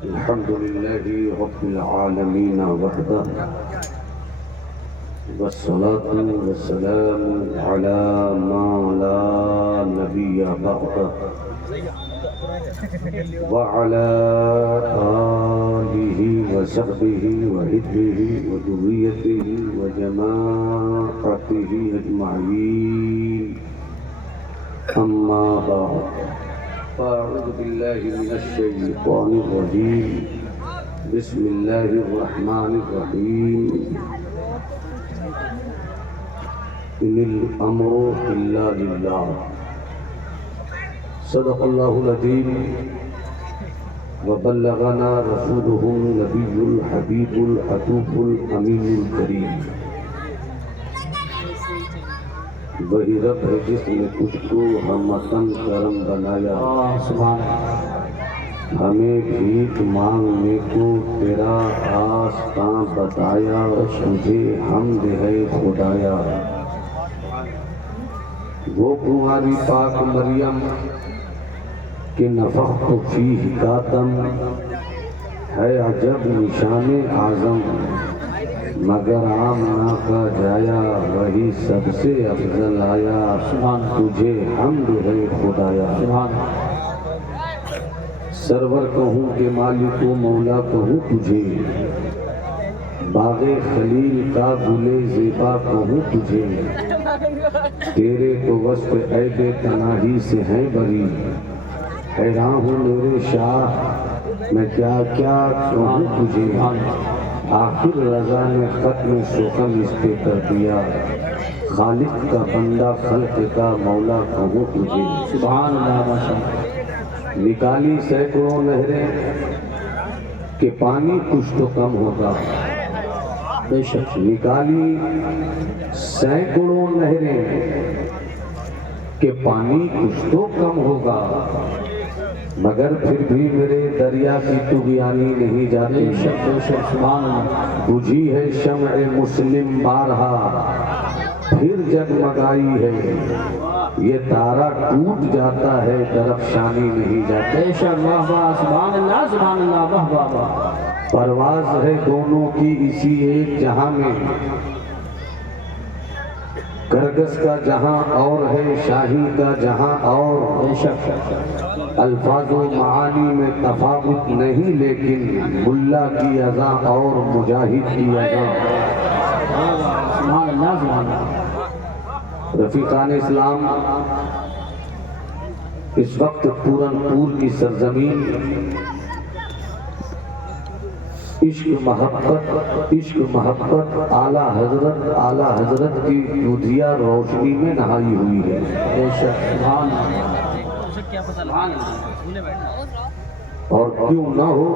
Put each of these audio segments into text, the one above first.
الحمد لله رب العالمين وحده والصلاة والسلام على ما لا نبي بعده وعلى آله وصحبه وحزبه وذريته وجماعته أجمعين أما بعد فأعوذ بالله من الشيطان الرجيم بسم الله الرحمن الرحيم إن الأمر إلا لله صدق الله العظيم وبلغنا رسوله النبي الحبيب العطوف الأمين الكريم وہی رب ہے جس نے تجھ کو ہمتن کرم بنایا ہمیں بھیک مانگنے کو تیرا آستاں بتایا تجھے حمد ہے خدایا وہ کنواری پاک مریم کہ نفخت فیہ کا دم ہے عجب نشان اعظم مگر آمنہ کا جایا وہی سب سے افضل آیا تجھے حمد ہے خدایا سرور کہوں کہ مالک و مولا کہوں تجھے باغ خلیل کا گل زیبا کہوں تجھے تیرے تو وصف عیب تناہی سے ہیں بری حیران ہوں میرے شاہ میں کیا کیا کہوں تجھے آخر رضا نے ختم سخن اس پہ کر دیا خالق کا بندہ خلق کا مولا کہوں تجھے سبحان اللہ ماشاءاللہ نکالی سینکڑوں نہریں کہ پانی کچھ تو کم ہوگا بے شک نکالی سینکڑوں نہریں کہ پانی کچھ تو کم ہوگا مگر پھر بھی میرے دریا کی طغیانی نہیں جاتی بجھی ہے شمع مسلم بارہا پھر جگمگائی ہے یہ تارا ٹوٹ جاتا ہے درفشانی نہیں جاتی پرواز ہے دونوں کی اسی ایک جہاں میں گرگس کا جہاں اور ہے شاہی کا جہاں اور الفاظ و معانی میں تفاوت نہیں لیکن ملا کی اذاں اور مجاہد کی اذاں رفیقان اسلام اس وقت پورن پور کی سرزمین عشق محبت اعلیٰ حضرت کی دودھیا روشنی میں نہائی ہوئی ہے اور کیوں نہ ہو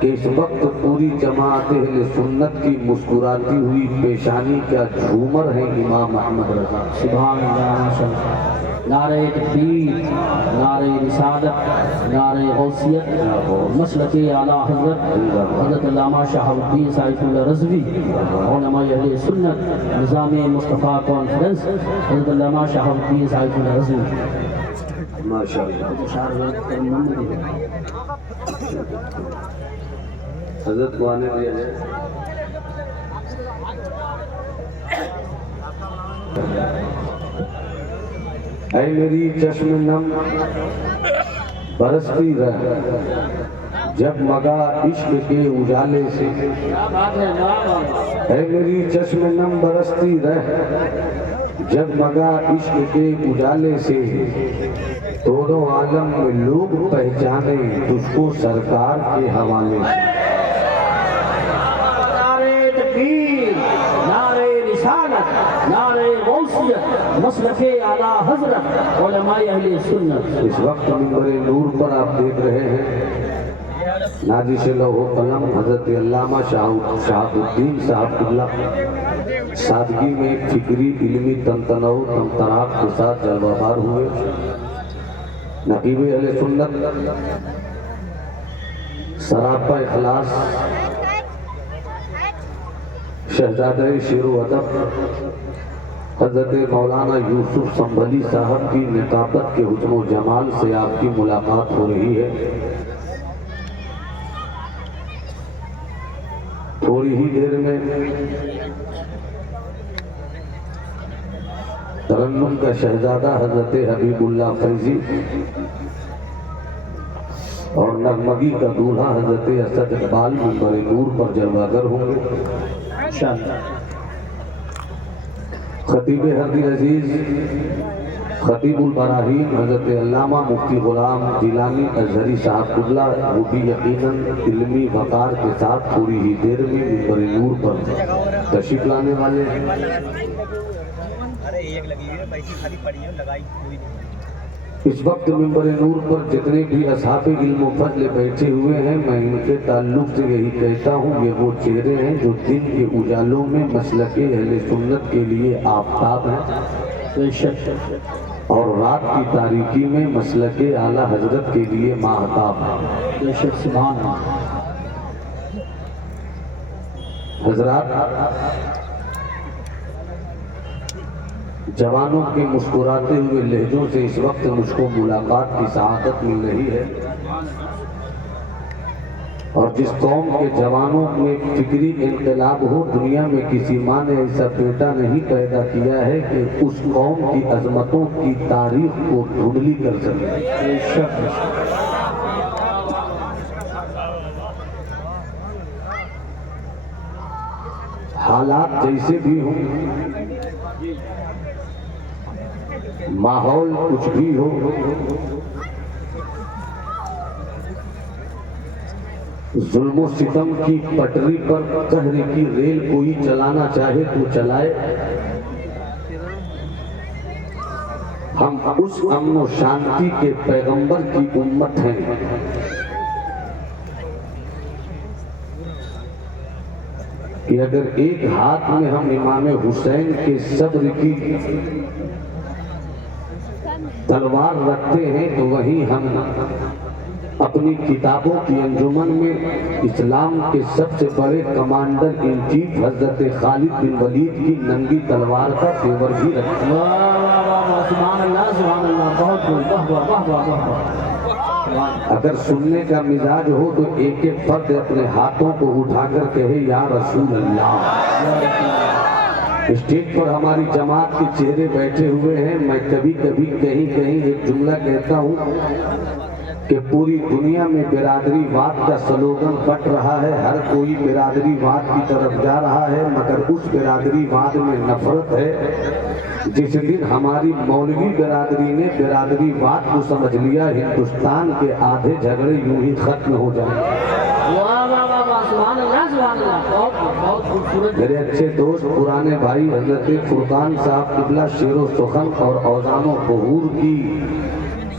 کہ اس وقت پوری جماعت اہل سنت کی مسکراتی ہوئی پیشانی کا جھومر ہے امام احمد رضا سبحان اللہ نعرہ تکبیر نعرہ رسالت نعرہ غوثیت مسلک اعلیٰ حضرت علامہ شہاب الدین سعید اللہ رضوی علماء اہل سنت نظام مصطفیٰ کانفرنس حضرت علامہ شہاب الدین سعید اللہ رضوی ماشاءاللہ حضرت کو آنے دیا جائے اے میری چشم نم برستی رہ جب مگا عشق کے اجالے سے اے میری چشم نم برستی رہ جب مگا عشق کے اجالے سے دونوں عالم میں لوگ پہچانے تجھ کو سرکار کے حوالے سے نعرہ تکبیر نعرہ رسالت نعرہ غوثیت مسلک اعلیٰ حضرت علماء اہل سنت اس وقت منبر نور پر آپ دیکھ رہے ہیں ناجش لوح و قلم حضرت علامہ شہاب الدین صاحب اللہ سادگی میں ایک فکری علمی تنتنو تمطراق کے ساتھ جلوہ بار ہوئے نقیب اہل سنت سراپا اخلاص شہزادہ شیر و ادب حضرت مولانا یوسف سنبھلی صاحب کی نقابت کے حسن و جمال سے آپ کی ملاقات ہو رہی ہے تھوڑی ہی دیر میں ترنم کا شہزادہ حضرت حبیب اللہ فیضی اور نغمگی کا دولہا حضرت اسد اقبال منبر نور پر جلوہ گر ہوں گے۔ خطیب حرد عزیز خطیب البراہیم حضرت علامہ مفتی غلام جیلانی ازہری صاحب قبلہ وہ بھی یقیناً علمی وقار کے ساتھ تھوڑی ہی دیر میں منبر نور پر تشریف لانے والے ہیں۔ اس وقت منبر نور پر جتنے بھی اصحاب علم و فضل بیٹھے ہوئے ہیں، میں ان کے تعلق سے یہی کہتا ہوں، یہ وہ چہرے ہیں جو دن کے اجالوں میں مسلک اہل سنت کے لیے آفتاب ہیں، اور رات کی تاریکی میں مسلک اعلیٰ حضرت کے لیے ماہتاب ہیں۔ حضرات، جوانوں کے مسکراتے ہوئے لہجوں سے اس وقت مجھ کو ملاقات کی سعادت مل رہی ہے، اور جس قوم کے جوانوں میں فکری انقلاب ہو، دنیا میں کسی ماں نے ایسا بیٹا نہیں پیدا کیا ہے کہ اس قوم کی عظمتوں کی تاریخ کو دھندلی کر سکے۔ حالات جیسے بھی ہوں، ماحول کچھ بھی ہو، ظلم و ستم کی پٹری پر قہر کی ریل کوئی چلانا چاہے تو چلائے، ہم اس امن و شانتی کے پیغمبر کی امت ہیں۔ کہ اگر ایک ہاتھ میں ہم امام حسین کے صبر کی تلوار رکھتے ہیں، تو وہیں ہم اپنی کتابوں کی انجمن میں اسلام کے سب سے بڑے کمانڈر ان چیف حضرت خالد بن ولید کی ننگی تلوار کا تیور بھی رکھتے ہیں۔ اگر سننے کا مزاج ہو تو ایک ایک فرد اپنے ہاتھوں کو اٹھا کر کہے یا رسول اللہ۔ اسٹیج پر ہماری جماعت کے چہرے بیٹھے ہوئے ہیں، میں کبھی کبھی کہیں ایک جملہ کہتا ہوں کہ پوری دنیا میں برادری واد کا سلوگن بٹ رہا ہے، ہر کوئی برادری واد کی طرف جا رہا ہے، مگر اس برادری واد میں نفرت ہے۔ جس دن ہماری مولوی برادری نے برادری واد کو سمجھ لیا، ہندوستان کے آدھے جھگڑے یوں ہی ختم ہو جائیں۔ میرے اچھے دوست پرانے بھائی حضرت فرقان صاحب قبلہ شعر و سخن اور اوزان و ظہور کی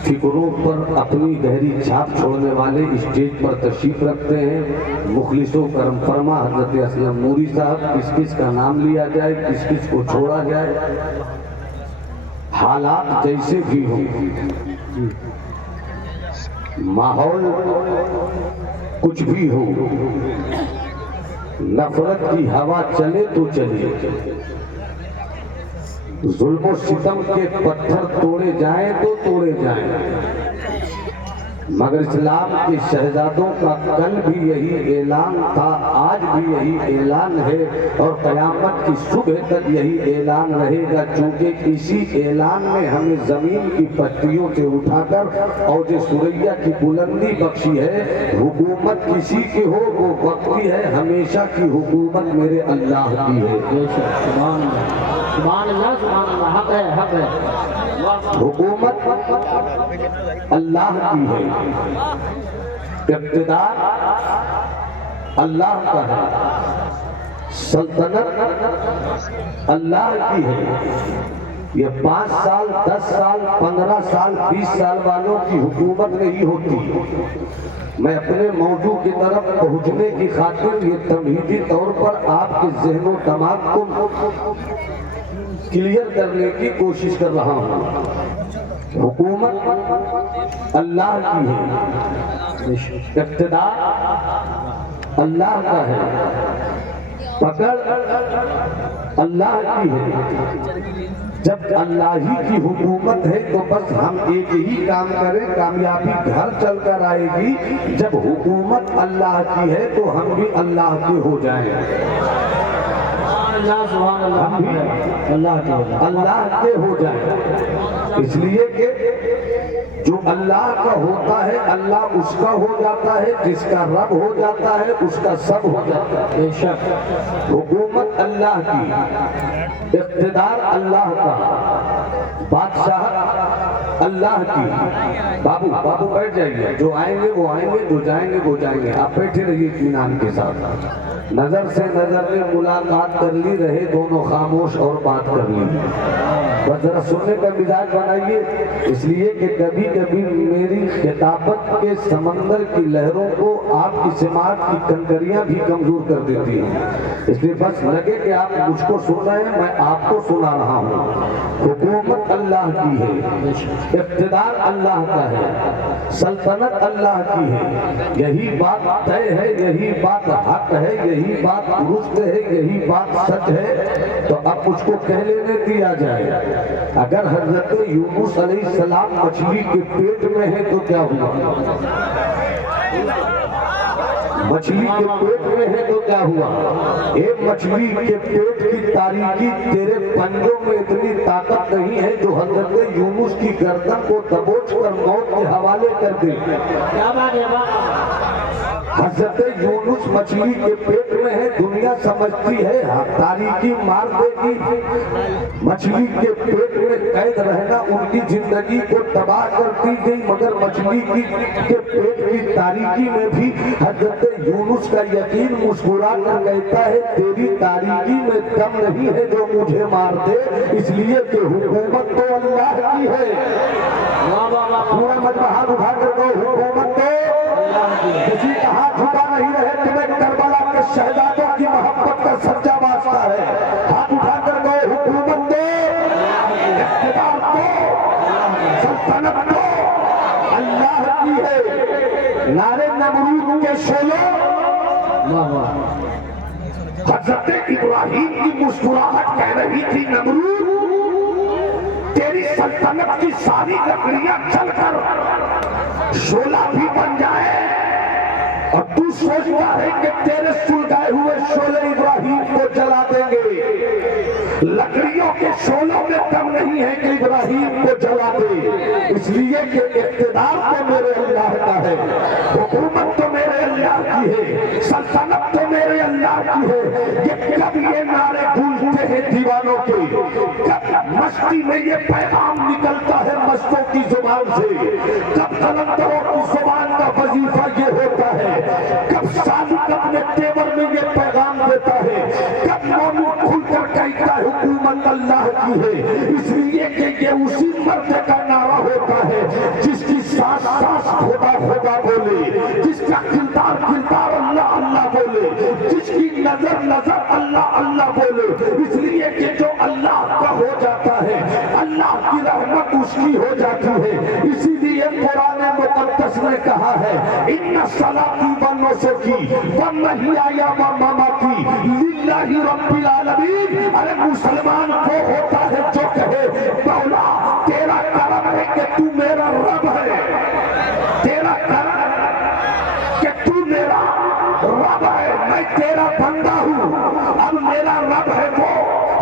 فکروں پر اپنی گہری چھاپ چھوڑنے والے اسٹیج پر تشریف رکھتے ہیں۔ مخلص و کرم فرما حضرت اسلم نوری صاحب، کس کس کا نام لیا جائے، کس کس کو چھوڑا جائے، حالات جیسے بھی ہوں، ماحول کچھ بھی ہو، نفرت کی ہوا چلے تو چلے، ظلم و ستم کے پتھر توڑے جائیں تو توڑے جائیں، مگر اسلام کے شہزادوں کا کل بھی یہی اعلان تھا، آج بھی یہی اعلان ہے، اور قیامت کی صبح تک یہی اعلان رہے گا، چونکہ اسی اعلان میں ہمیں زمین کی پٹریوں سے اٹھا کر اوج ثریا کی بلندی بخشی ہے۔ حکومت کسی کی ہو وہ وقتی ہے، ہمیشہ کی حکومت میرے اللہ کی ہے۔ سبحان اللہ سبحان اللہ، حق ہے حق ہے۔ حکومت اللہ کی ہے، اقتدار اللہ کا ہے، سلطنت اللہ کی ہے۔ یہ 5 سال 10 سال 15 سال 20 سال والوں کی حکومت نہیں ہوتی۔ میں اپنے موضوع کی طرف پہنچنے کی خاطر یہ تمہیدی طور پر آپ کے ذہن و دماغ کو کلیئر کرنے کی کوشش کر رہا ہوں۔ حکومت اللہ کی ہے، اقتدار اللہ کا ہے، پکڑ اللہ کی ہے۔ جب اللہ ہی کی حکومت ہے تو بس ہم ایک ہی کام کریں، کامیابی گھر چل کر آئے گی۔ جب حکومت اللہ کی ہے تو ہم بھی اللہ کے ہو جائیں، ہم بھی اللہ کے ہو جائیں۔ اس لیے کہ جو اللہ کا ہوتا ہے اللہ اس کا ہو جاتا ہے، جس کا رب ہو جاتا ہے اس کا سب ہو جاتا ہے۔ بے شک حکومت اللہ کی، اقتدار اللہ کا، بادشاہ اللہ کی۔ بابو بیٹھ جائیے، جو آئیں گے وہ آئیں گے، جو جائیں گے وہ جائیں گے۔ آپ بیٹھے رہیے اطمینان کے ساتھ، نظر سے نظر میں ملاقات کر لی، رہے دونوں خاموش اور بات کر لی۔ بس ذرا سننے کا مزاج بنائیے، اس لیے کہ کبھی کبھی میری خطابت کے سمندر کی لہروں کو آپ کی سماعت کی کنکریاں بھی کمزور کر دیتی ہیں، اس لیے بس لگے کہ آپ مجھ کو سن رہے ہیں، میں آپ کو سنا رہا ہوں۔ حکومت اللہ کی ہے، اقتدار اللہ کا ہے، سلطنت اللہ کی ہے، یہی بات طے ہے، یہی بات حق ہے، یہی بات درست ہے، یہی بات سچ ہے۔ تو اب مجھ کو کہہ لینے دیا جائے، اگر حضرت یونس علیہ السلام مچھلی کے پیٹ میں ہے تو کیا ہوا؟ مچھلی کے پیٹ میں ہے تو کیا ہوا؟ ایک مچھلی کے پیٹ کی تاریکی تیرے پنجوں میں اتنی طاقت نہیں ہے جو حضرت یونس کی گردن کو دبوچ کر موت کے حوالے کر دے۔ حضرت یونس مچھلی کے پیٹ میں ہے، دنیا سمجھتی ہے تاریکی مار دے گی، مچھلی کے پیٹ میں قید رہنا ان کی زندگی کو تباہ کرتی گئی، مگر مچھلی کے پیٹ کی تاریکی میں بھی حضرت یونس کا یقین مسکرا کر کہتا ہے تیری تاریکی میں دم نہیں ہے جو مجھے مار دے، اس لیے کہ حکومت تو اللہ کی ہے۔ پورا مجمع ہاتھ اٹھا کر کہو حکومت تو کسی کا ہاتھ جھکا نہیں رہے، تمہیں کربلا کے شہدادوں کی محبت کا سچا واسطہ ہے۔ ہاتھ اٹھا کر کہو حکومت تو، اقتدار تو، سلطنت تو اللہ کی ہے۔ نعرے نمرود کے شعلوں، حضرت ابراہیم کی مسکراہٹ کہہ رہی تھی نمرود تیری سلطنت کی ساری لکڑیاں چل کر شعلہ بھی بن جائے، اور تو سوچتا ہے کہ تیرے سلگائے ہوئے شعلے ابراہیم کو جلا دیں گے۔ لکڑیوں کے شعلوں میں دم نہیں ہے کہ ابراہیم کو جلا دے، اس لیے کہ اقتدار تو میرے اللہ کا ہے، حکومت تو میرے اللہ کی ہے، سلطنت تو میرے اللہ کی ہے۔ یہ کب یہ نعرے گونجتے ہیں دیوانوں کے، کب مستی میں یہ پیغام نکلتا ہے مستوں کی زبان سے، کب قلندروں کی زبان کا وظیفہ یہ ہوتا ہے، کب صادق اپنے تیور میں یہ پیغام دیتا ہے، کب مومن کھل کر کہتا ہے حکومت اللہ کی ہے، اس لیے کہ یہ اسی مرد کا نعرہ ہوتا ہے جس کی سانس سانس خدا خدا بولے، جس کا کردار کردار اللہ اللہ بولے، جس کی نظر نظر اللہ اللہ بولے، اس لیے کہ جو اللہ کا ہو جاتا ہے اللہ کی رحمت اس کی ہو جاتی ہے۔ اسی لیے قرآن مقدس نے کہا ہے ان صلاتی و نسکی و محیای و مماتی للہ رب العالمین۔ ارے مسلمان وہ ہوتا ہے جو کہے مولا تیرا کرم ہے کہ تو میرا رب ہے، تیرا کرم کہ تو میرا رب ہے، میں تیرا بندہ ہوں، اب میرا رب ہے وہ،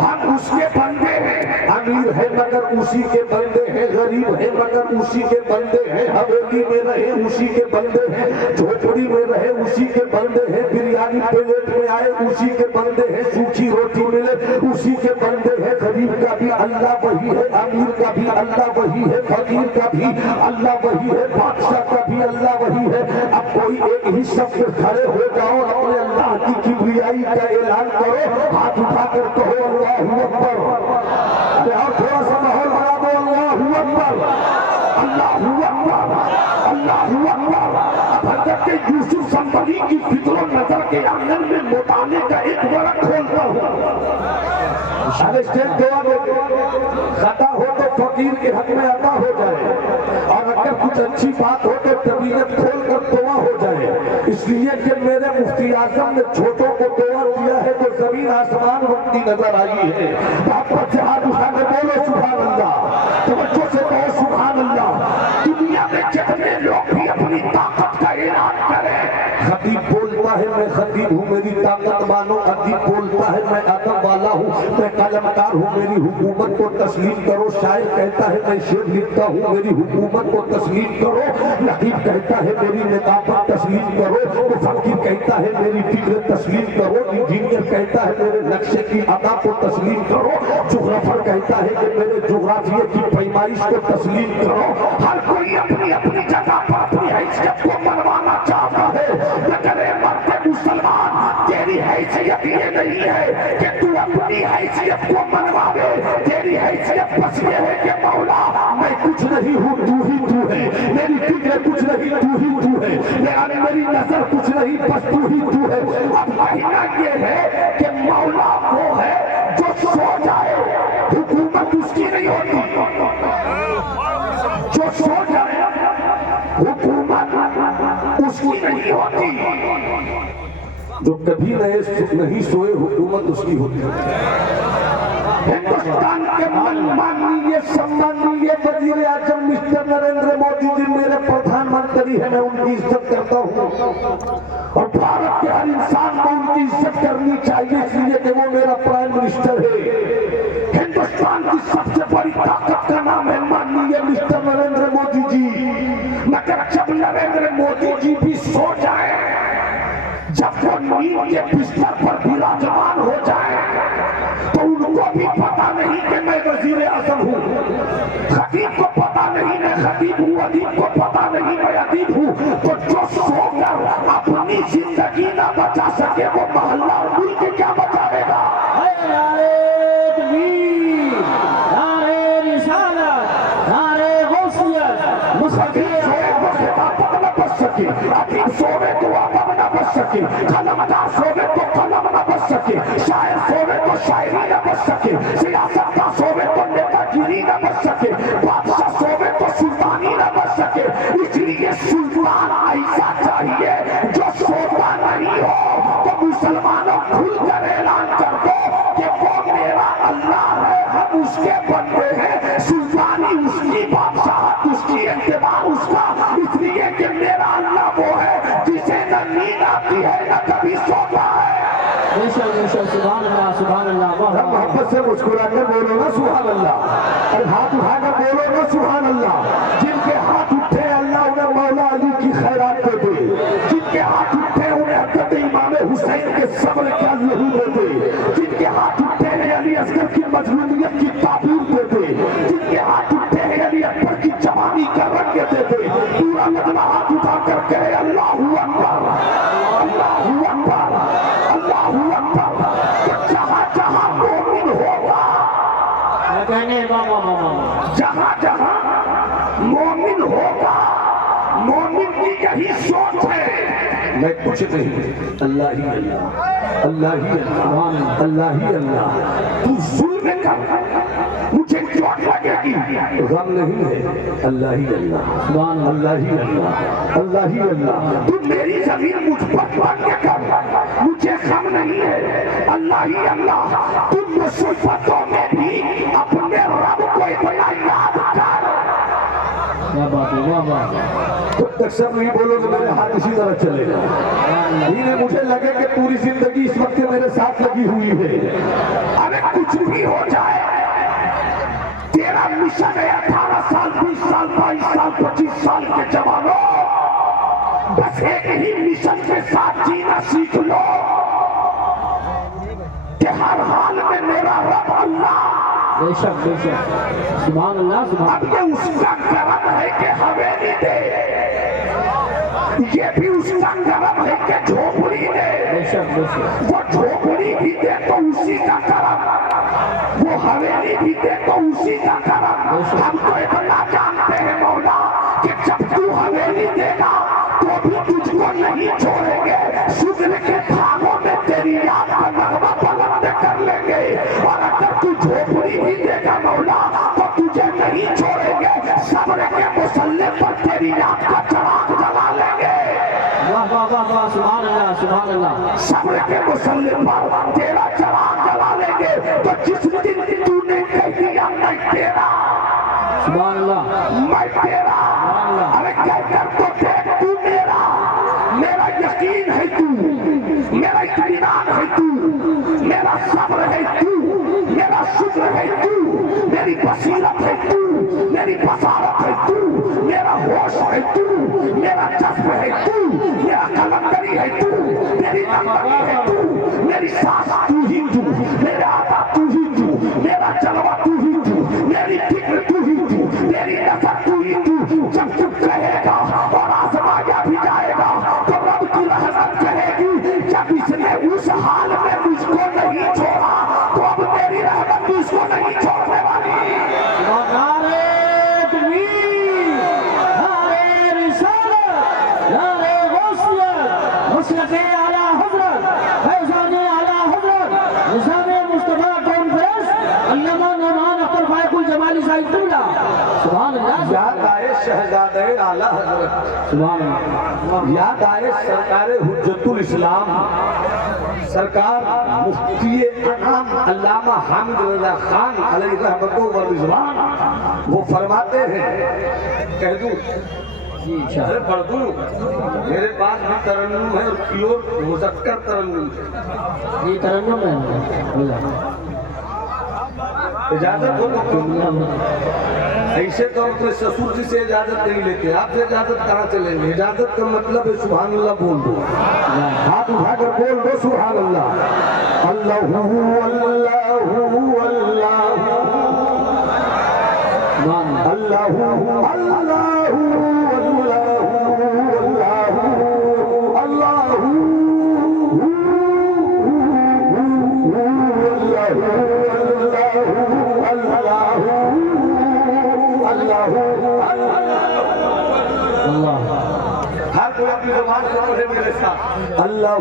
ہم اس کے بندے ہیں، امیر ہے مگر اسی کے بندے ہیں، غریب ہے مگر اسی کے بندے ہیں، حویلی میں رہے اسی کے بندے ہیں، جھوپڑی میں رہے اسی کے بندے ہیں، بریانی پلیٹ میں آئے اسی کے بندے ہیں، سوکھی روٹی ملے اسی کے بندے ہیں۔ غریب کا بھی اللہ وہی ہے، امیر کا بھی اللہ وہی ہے، فقیر کا بھی اللہ وہی ہے، بادشاہ کا بھی اللہ وہی ہے۔ اب کوئی ایک ہی شخص کھڑے ہو جاؤ، اپنے اللہ کی کبریائی کا اعلان کرو، ہاتھ اٹھا کر کہو اللہ اکبر، اور تھوڑا سا ماحول بنا دو، اللہ اکبر اللہ اکبر اللہ اکبر۔ اب حضرت یوسف سنبری کی فکر و نظر کے آنگن میں مطالعے کا ایک ورق کھولتا ہوں، خطا ہو تو فقیر کے حق میں عطا ہو جائے، اور اگر کچھ اچھی بات ہو تو طبیعت کھول کر دعا ہو جائے، اس لیے کہ میرے مفتی اعظم نے چھوٹوں کو دعا دیا ہے تو زمین آسمان بنتی نظر آئی ہے۔ آپ پر ہاتھ اٹھا کے بولو سبحان اللہ، توجہ سے کہو سبحان اللہ۔ دنیا میں جتنے لوگ بھی اپنی طاقت کا اعلان کریں، خطیب بولتا ہے میں خطیب ہوں میری طاقت مانو، ادیب بولتا ہے میں ادب والا ہوں، میں قلمکار ہوں میری حکومت کو تسلیم کرو، شاعر کہتا ہے میں شعر لکھتا ہوں میری حکومت کو تسلیم کرو، نقیب کہتا ہے میری نقابت تسلیم کرو، مفکر کہتا ہے میری فکر تسلیم کرو، انجینئر کہتا ہے میرے نقشے کی ادا کو تسلیم کرو، جغرافر کہتا ہے کہ میرے جغرافیے کی پیمائش کو تسلیم کرو۔ ہر کوئی اپنی اپنی جگہ پر اپنی حیثیت کو منوانا چاہتا ہے، لیکن اے مرد مسلمان تیری حیثیت یہ نہیں ہے کہ تو اپنی حیثیت کو منوا دے، تیری حیثیت بس یہ ہے کہ مولا میں کچھ نہیں ہوں تو ہی تو ہے، میری فکر کچھ نہیں تو ہی تو ہے، میری نظر کچھ نہیں بس تو ہی تو ہے۔ اب کہنا یہ ہے کہ مولا وہ ہے جو سو جائے حکومت اس کی نہیں ہوتی، جو سو جائے حکومت اس کی نہیں ہوتی، جو کبھی نہیں سوئے حکومت اس کی ہوتی ہے۔ ہندوستان کے ماننیے سمانیے وزیر اعظم مسٹر نریندر مودی جی میرے پردھان منتری ہیں، میں ان کی عزت کرتا ہوں اور بھارت کے ہر انسان کو ان کی عزت کرنی چاہیے اس لیے کہ وہ میرا پرائم منسٹر ہے۔ ہندوستان کی سب سے بڑی طاقت کا نام ہے ماننیے مسٹر نریندر مودی جی، مگر جب نریندر مودی جی بھی سو جائے، جب وہ نیند کے بستر پر براجمان ہو جائے تو ان کو بھی پتا نہیں کہ میں وزیر اعظم ہوں، خطیب کو پتا نہیں میں خطیب ہوں، ادیب کو پتا نہیں میں ادیب ہوں، تو جو سو کر اپنی زندگی نہ بچا سکے وہ محلہ اور ملک کیا بچائے گا؟ نعرہ تکبیر، نعرہ رسالت، نعرہ غوثیت، خطیب سوئے تو خطابت نہ بچ سکے، ادیب سوئے تو ادب نہ بچ سکے، قلمدار سوئے تو قلم نہ بچ سکے، شاعر سوئے تو شاعری نہ بچ سکے، سیاستداں سوئے تو نیتا گیری نہ بچ سکے، بادشاہ سوئے تو سلطانی نہ بچ سکے۔ اس لیے سلطان ایسا چاہیے جو سوتا نہیں ہو، تو مسلمانوں کھل کر اعلان کر دو کہ وہ میرا اللہ ہے، ہم اس کے بندے ہیں، سلطانی اس کی، بادشاہت اس کی، اقتدار اس کا، اس لیے کہ میرا اللہ وہ ہے جسے نہ نیند آتی ہے نہ کبھی سوتا ہے۔ سبحان اللہ سبحان اللہ۔ محبت سے مسکرا کر بولو نا سبحان اللہ، اور ہاتھ اٹھا کر بولو نا سبحان اللہ۔ جن کے ہاتھ اٹھے اللہ انہیں مولا علی کی خیرات دے دے، جن کے ہاتھ اٹھے انہیں حضرت امام حسین کے صبر کا لہو دے دے، جن کے ہاتھ اٹھے ہیں علی اصغر کی مظلومیت کی تعبیر دے دے، جن کے ہاتھ اٹھے ہیں علی اکبر کی جوانی کا رنگ دے دے۔ پورا مجمع ہاتھ اٹھا کر کہے اللہ اکبر، اللہ اکبر، اللہ اکبر۔ جہاں جہاں مومن ہوگا، جہاں جہاں مومن ہوگا، مومن کی یہی سوچ ہے میں کچھ نہیں، اللہ ہی اللہ، اللہ ہی اللہ، اللہ ہی اللہ۔ تو ظلم کر مجھے چوٹ لگے گی، غم نہیں ہے، اللہ ہی اللہ، اللہ ہی اللہ، اللہ ہی اللہ۔ تو میری زمین مجھ پر بن کے کر، مجھے غم نہیں ہے، اللہ ہی اللہ۔ تم مصیبتوں میں بھی اپنے رب کو اتنا یاد کر۔ جب تک سب نہیں بولو تو میرے ہاتھ اسی طرح چلے گا۔ انہیں مجھے لگے کہ پوری زندگی اس وقت میرے ساتھ لگی ہوئی ہے۔ ارے کچھ بھی ہو جائے، تیرا مشن ہے 18 سال 20 سال 22 سال 25 سال کے جوانوں، بس ایک ہی مشن کے ساتھ جینا سیکھ لو کہ ہر حال میں میرا رب اللہ۔ بے شک بے شک، سبحان اللہ سبحان اب یہ اس کا کرم ہے کہ حویلی دے، یہ بھی اس کا کرم ہے کہ جھوپڑی دے۔ بے شک بے شک، وہ جھوپڑی بھی دے تو اسی کا کرم، وہ حویلی بھی دے تو اسی کا کرم۔ ہم تو اتنا جانتے ہیں مولا کہ جب تو حویلی دے گا تو بھی تجھ کو نہیں چھوڑیں گے، شکر کے دھاگوں میں تیری یاد کا نغمہ بلند کر لیں گے، اور اگر تو جھوپڑی بھی دے گا مولا تو تجھے نہیں چھوڑیں گے۔ صبر کے مسلح پر تیری یاد کا چراغ جلا لیں گے. واہ واہ واہ واہ سبحان اللہ سبحان اللہ. صبر کے مسلح پر تیرا چراغ جلا لیں گے. تو جس دن تو نے کہہ دیا میں تیرا سبحان اللہ میں تیرا ارے کہہ کر تو دیکھ تو میرا یقین ہے تو میرا اطمینان ہے تو میرا صبر ہے تو میرا شکر ہے تو میری بصیرت ہے تو میری بصارت ہے تو میرا ہوش ہے تو میرا جذب ہے تو میرا قلندری ہے تو میری نمبری ہے تو میری سانس تو ہی تو میرا آتا تو ہی تو میرا جلوہ تو ہی تو میری فکر تو ہی تو میری نظر تو ہی تو. جب تم کہے گا اور آزمایا بھی جائے گا تو رب کی رحمت کہے گی جب اس نے اس حال میں مجھ کو نہیں چھوڑا تو اب میری رحمت بھی اس کو نہیں چھوڑنے والی. نعرہ تکبیر نعرہ رسالت نعرہ غوثیت مسلک اعلیٰ حضرت فیضان اعلیٰ حضرت نظام مصطفیٰ کانفرنس علامہ نعمان اختر فائق الجمالی صاحب قبلہ. سبحان اللہ یاد آئے شہزادہ اعلیٰ حضرت سبحان اللہ. یاد آئے سرکار حجت الاسلام سرکار مفتی انعام علامہ حامد رضا خان علیہ رحمت و رضوان وہ فرماتے ہیں کہہ دوں جی شاہ ارے پڑھ دوں میرے پاس بھی ترنم ہے اور پیور مذکر ترنم ہے. جی ترنم ہے اجازت ہو تو ایسے تو اپنے سسور جی سے اجازت نہیں لیتے. آپ سے اجازت کہاں سے لیں گے؟ اجازت کا مطلب ہے سبحان اللہ بول دو. ہاتھ اٹھا کر بول دو سبحان اللہ. اللہ اللہ اللہ اللہ ہر کوئی اپنی زبان سے پڑھے میرے ساتھ. اللہ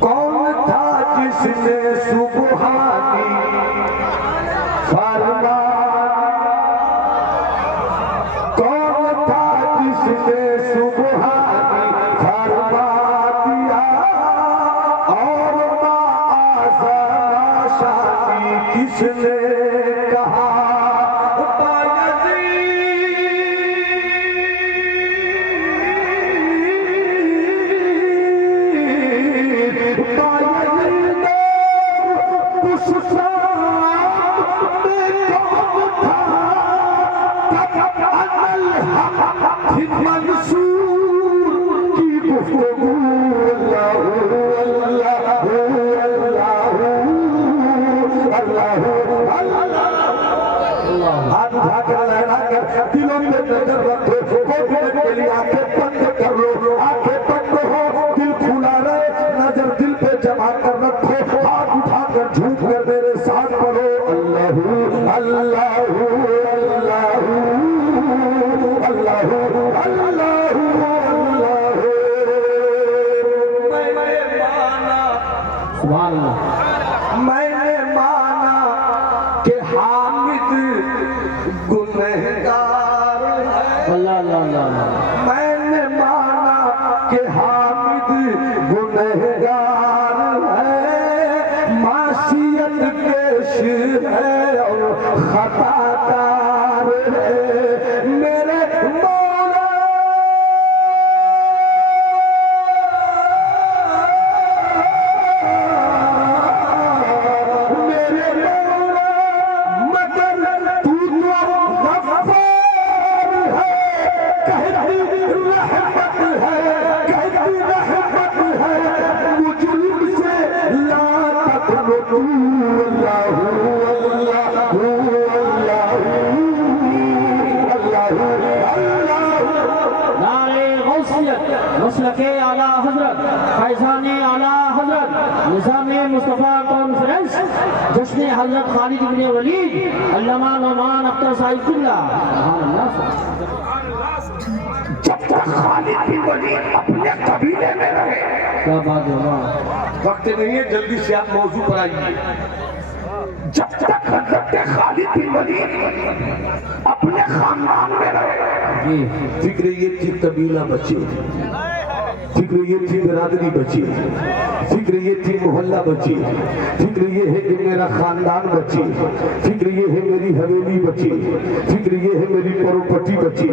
کون تھا جس نے سبحانی فرما کون تھا جس نے سبحانی فرما دیا اور معاذ شانی کس نے کہا دلوں میں نظر رکھو کے لیے آنکھیں بند کر لو. آنکھیں بند ہو دل کھلا رہے نظر دل پہ جما کر رکھو. ہاتھ اٹھا کر جھوٹ کر میرے ساتھ پڑھو اللہ اللہ اللہ اللہ اللہ. سبحان اللہ. میں نے مانا کہ حامد گنہگار ہے. اللہ اللہ اللہ. میں نے مانا کہ حامد گنہگار ہے. معصیت پیش ہے اور خطا کار ہے. میرے مولا مسلک اعلیٰ حضرت فیضان اعلیٰ حضرت نظام مصطفیٰ کانفرنس جشن حضرت خالد بن ولید علامہ نعمان اختر صاحب قبلہ. جب تک خالد بن ولید اپنے قبیلے میں رہے. کیا بات ہے. وقت نہیں ہے جلدی سے آپ موضوع پر آئیے. جب تک حضرت خالد بن ولید اپنے خاندان میں رہے، فکر یہ تھی قبیلہ بچے، فکر یہ تھی برادری بچی، فکر یہ تھی محلہ بچی، فکر یہ ہے کہ میرا خاندان بچی، فکر یہ ہے میری حویلی بچی، فکر یہ ہے میری پراپرٹی بچی،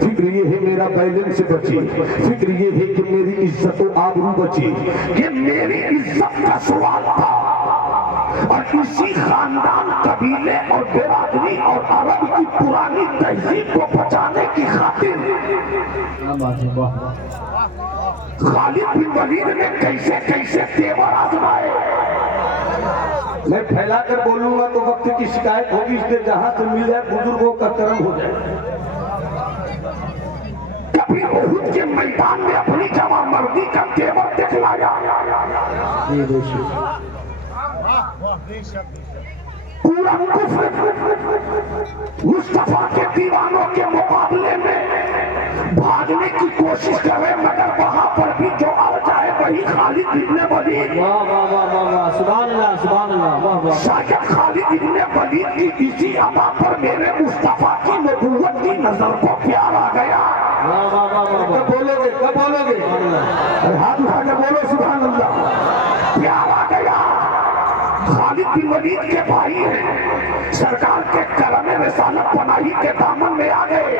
فکر یہ ہے میرا بیلنس بچی، فکر یہ ہے کہ میری عزت و آبرو بچی۔ یہ میری عزت کا سوال تھا، اور اسی خاندان، قبیلے اور برادری اور عرب کی پرانی تہذیب کو بچانے کی خاطر خالد بن ولید نے کیسے کیسے تیور آزمائے۔ میں پھیلا کر بولوں گا تو وقت کی شکایت ہوگی، اس لیے جہاں سے مل جائے بزرگوں کا کرم ہو جائے۔ کبھی احد کے میدان میں اپنی جوان مردی کا تیور دکھلایا، پورا کفر مصطفیٰ کے دیوانوں کے مقابلے میں بھاگنے کی کوشش کرے، مگر وہاں پر بھی جو آ جائے وہی خالد ابن ولید۔ سبحان اللہ، سبحان اللہ۔ شاید خالد ابن ولید کی اسی ادا پر میرے مصطفیٰ کی نبوت کی نظر کو پیار آ گیا۔ کب بولو گے، کب بولو گے؟ ہاتھ اٹھا کے بولو سبحان اللہ۔ پیار آ گیا۔ خالد بن ولید کے بھائی ہیں، سرکار کے کرم رسالت پناہی کے دامن میں آ گئے۔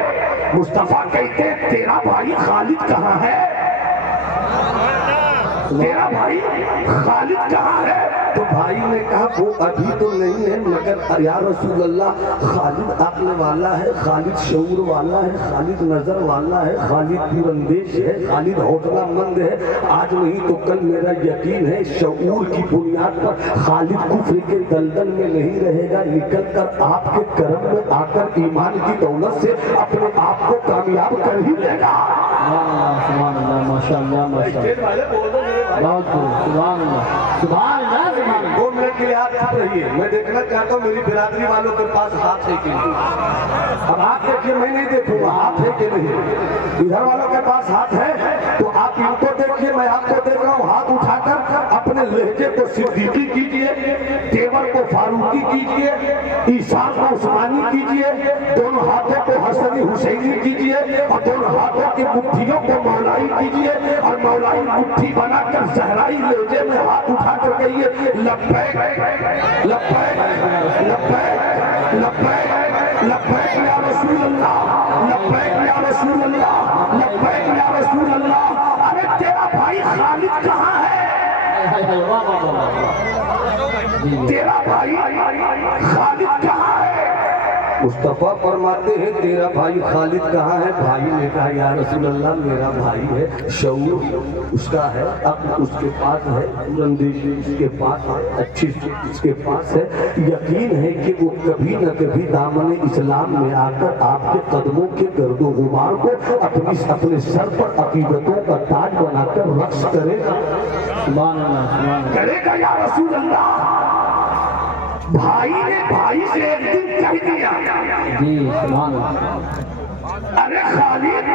مصطفیٰ کہتے تیرا بھائی خالد کہاں ہے؟ تیرا بھائی خالد کہاں ہے؟ تو بھائی نے کہا وہ ابھی تو نہیں ہے، مگر یا رسول اللہ خالد عقل والا ہے، خالد شعور والا ہے، خالد نظر والا ہے، خالد دور اندیش ہے، خالد حوصلہ مند ہے، آج نہیں تو کل میرا یقین ہے شعور کی بنیاد پر خالد کفر کے دلدل میں نہیں رہے گا، نکل کر آپ کے کرم میں آ کر ایمان کی دولت سے اپنے آپ کو کامیاب کر ہی لے گا۔ سبحان اللہ، ماشاء اللہ، ماشاء اللہ، بہت خوب، سبحان اللہ، سبحان اللہ۔ 2 منٹ کے لیے آپ یاد رہیے، میں دیکھنا چاہتا ہوں میری برادری والوں کے پاس ہاتھ ہے کہ نہیں۔ اب آپ دیکھیے، میں نہیں دیکھوں گا ہاتھ ہے کہ نہیں۔ ادھر والوں کے پاس ہاتھ ہے تو آپ ان کو دیکھیے، میں آپ کو دیکھ رہا ہوں، ہاتھ اٹھا کر اپنے لہجے کو صدیقی کیجئے، تیور کو فاروقی کیجئے، ایثار کو عثمانی کیجئے، دونوں ہاتھوں کو حسنی حسینی کیجئے، اور دونوں ہاتھوں کی مٹھیوں کو مولائی کیجئے، اور مولائی مٹھی بنا کر زہرائی لہجے میں ہاتھ اٹھا کر کہیے لبیک لبیک لبیک لبیک لبیک یا رسول اللہ، لبیک یا رسول اللہ، لبیک یا رسول اللہ۔ ارے تیرا بھائی خالد کہاں ہے؟ تیرا بھائی خالد کہاں ہے؟ مصطفیٰ فرماتے ہیں تیرا بھائی خالد کہاں ہے؟ بھائی نے کہا یا رسول اللہ میرا بھائی ہے، شعور اس کا ہے، عقل اس کے پاس ہے، اندیشی اس کے پاس ہے، اچھی اس کے پاس ہے، یقین ہے کہ وہ کبھی نہ کبھی دامن اسلام میں آ کر آپ کے قدموں کے گرد و غبار کو اپنے سر پر عقیدتوں کا تاج بنا کر رقص کرے گا۔ سبحان اللہ، سبحان اللہ، کرے گا یا رسول اللہ۔ بھائی نے بھائی سے ایک دن کہہ دیا، جی سبحان اللہ، ارے خالد،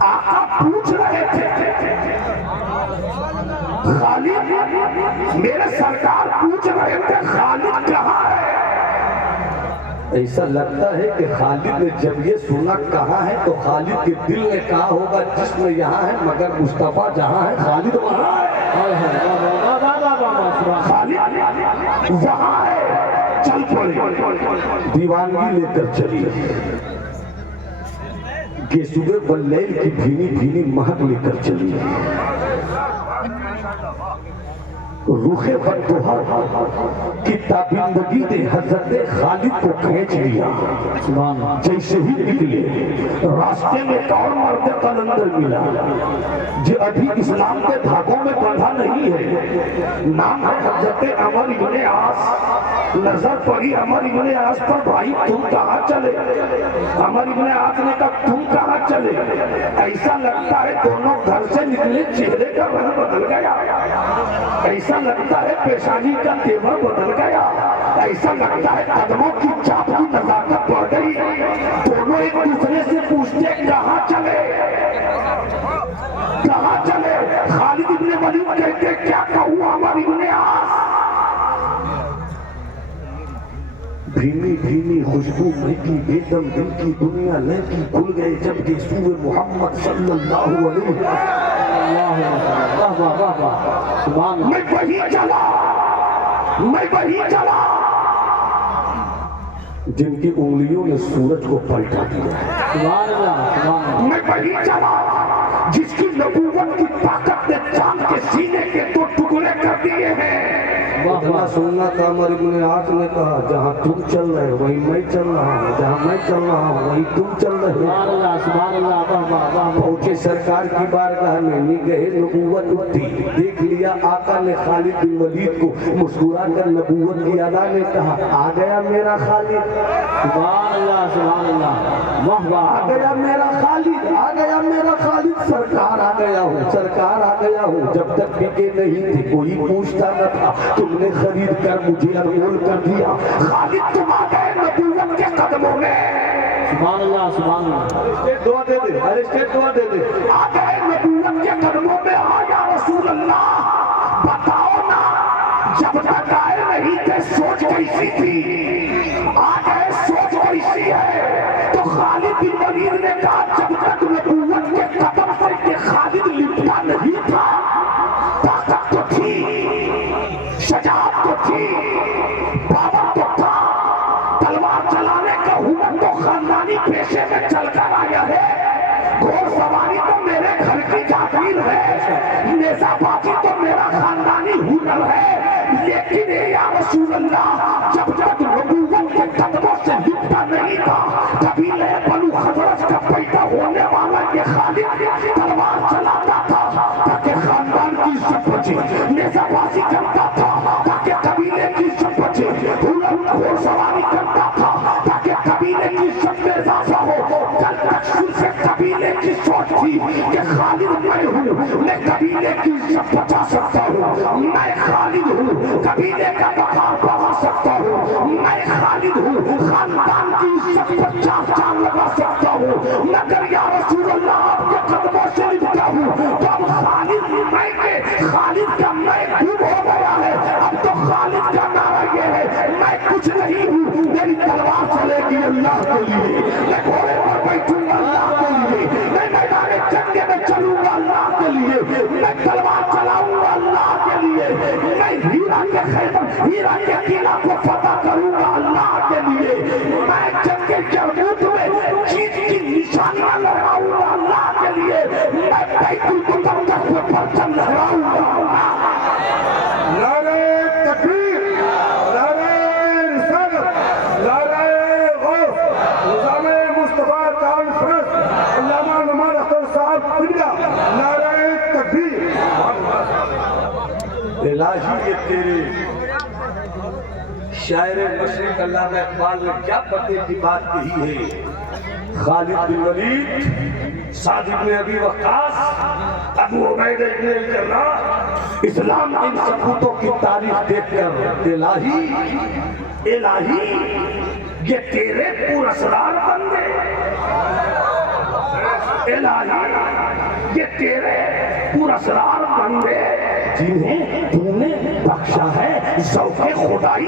آقا پوچھ رہے تھے، خالد میرے سرکار پوچھ رہے تھے خالد کہاں ہے؟ ایسا لگتا ہے کہ خالد نے جب یہ سنا کہاں ہے تو خالد کے دل نے کہا ہوگا جسم یہاں ہے مگر مصطفیٰ جہاں ہے خالد وہاں ہے۔ خالد وہاں ہے، چل پڑے، دیوانگی لے کر چلی، گیسوئے واللیل کی بھینی بھینی مہک لے کر چلی، روح بدوہر کی تابندگی نے حضرت خالد کو کھینچ لیا۔ جیسے ہی نکلے راستے میں ایک اور مرد قلندر ملا جو ابھی اسلام کے دھاگوں میں بندھا نہیں ہے، نام ہے حضرت عمر ابن عاص۔ نظر پڑی عمر ابن عاص پر، بھائی تم کہاں چلے؟ عمر ابن عاص نے کہا تم کہاں چلے؟ ایسا لگتا ہے دونوں گھر سے نکلے چہرے کا رنگ بدل گیا، ایسا لگتا ہے پیشانی کا تیور بدل گیا، ایسا لگتا ہے قدموں کی چاپ کی نزاکت بڑھ گئی۔ دونوں ایک دوسرے سے پوچھتے کہاں چلے، کہاں چلے؟ خالد ابن ولید کہتے کیا کہوں عمر ابن عاص، بھینی بھینی خوشبو مہکی بیدم دل کی دنیا لہکی کھل گئے جب کہ سوئے محمد صلی اللہ علیہ وسلم میں وہی چلا جن کی انگلیوں نے سورج کو پلٹا دیا میں وہی چلا جس کی نبوت کی طاقت نے چاند کے سینے کے دو ٹکڑے کر دیے ہیں اتنا سننا تھا عمر ابن عاص نے کہا جہاں تم چل رہے وہیں میں چل رہا ہوں جہاں میں چل رہا ہوں وہیں تم چل رہے ہو پہنچے سرکار کی بارگاہ میں نگہ نبوت اٹھی دیکھ لیا آقا نے خالد بن ولید کو مسکرا کر نبوت کی ادا نے کہا آ گیا میرا خالد آ گیا میرا خالد آ گیا میرا خالد سرکار آ گیا ہوں سرکار آ گیا ہوں جب تک بکے نہیں تھے کوئی پوچھتا نہ تھا تم نے خرید کر مجھے انمول کر دیا خالد تم آ گئے نبوت کے قدموں میں سبحان اللہ سبحان اللہ اسٹیٹ دعا دے دے ہر اسٹیٹ دعا دے دے آ گئے نبوت کے قدموں میں آ یا رسول اللہ بتاؤ نا جب تک آئے نہیں تھے سوچ کیسی تھی آ گئے سوچ کیسی ہے تو خالد بن ولید نے کہا جب تک نبوت کے قدم سے کہ خالد لپٹا نہیں تھا طاقت تو تھی شجاعت تو تھی پاور تو تھا تلوار چلانے کا ہنر تو خاندانی پیشے میں چل کر آیا ہے گھوڑ سواری تو میرے گھر کی جاگیر ہے نیزہ بازی تو میرا خاندانی ہنر ہے لیکن یا رسول اللہ جب تک نبوت کے قدموں سے لپٹا نہیں تھا قبیلہ بنو خزرج کا پیدا ہونے والا یہ خالد تلوار چلاتا تھا تاکہ خاندان کی عزت بچے نیزہ بازی کرتا تھا تاکہ قبیلے کی عزت بچے گھوڑ سواری کرتا تھا تاکہ قبیلے کی عزت میں اضافہ ہو کل تک صرف قبیلے کی سوچ تھی کہ خالد میں ہوں میں قبیلے کی عزت بچا سکتا ہوں میں خالد ہوں قبیلے کا وقار بڑھا سکتا ہوں میں خالد ہوں خاندان کی عزت پر جان لگا سکتا ہوں مگر یا رسول اللہ آپ کے قدموں سے لپٹا ہوں تو اب خالد کا میں ڈوب ہو گیا ہے اب تو خالد کا نعرہ یہ ہے میں کچھ نہیں ہوں میری تلوار چلے گی اللہ کے لیے میں گھوڑے پر بیٹھوں گا اللہ کے لیے میں میدان جنگ میں چلوں گا اللہ کے لیے میں تلوار چلاؤں گا اللہ کے لیے میں ہیرا کے خیبر ہیرا کے قلعہ کو فتح کروں گا اللہ کے لیے میں جنگ یرموک میں جیت کی نشانیاں لہراؤں گا اللہ کے لیے میں بیت المقدس میں پرچم لہراؤں گا نعرہ تکبیر نعرہ رسالت نعرہ غوث نظام مصطفیٰ کانفرنس علامہ نعمان اختر صاحب قبلہ نعرہ تکبیر الہی یہ تیرے شاعر مشرق علامہ اقبال نے کیا پتے کی بات کہی ہے خالد بن ولید سعد بن ابی وقاص ابو عبیدہ بن الجراح اسلام ان سپوتوں کی تاریخ دیکھ کر الہی یہ تیرے پر اسرار بندے الہی یہ تیرے پر اسرار بندے جنہیں تو نے بخشا ہے ذوق خدائی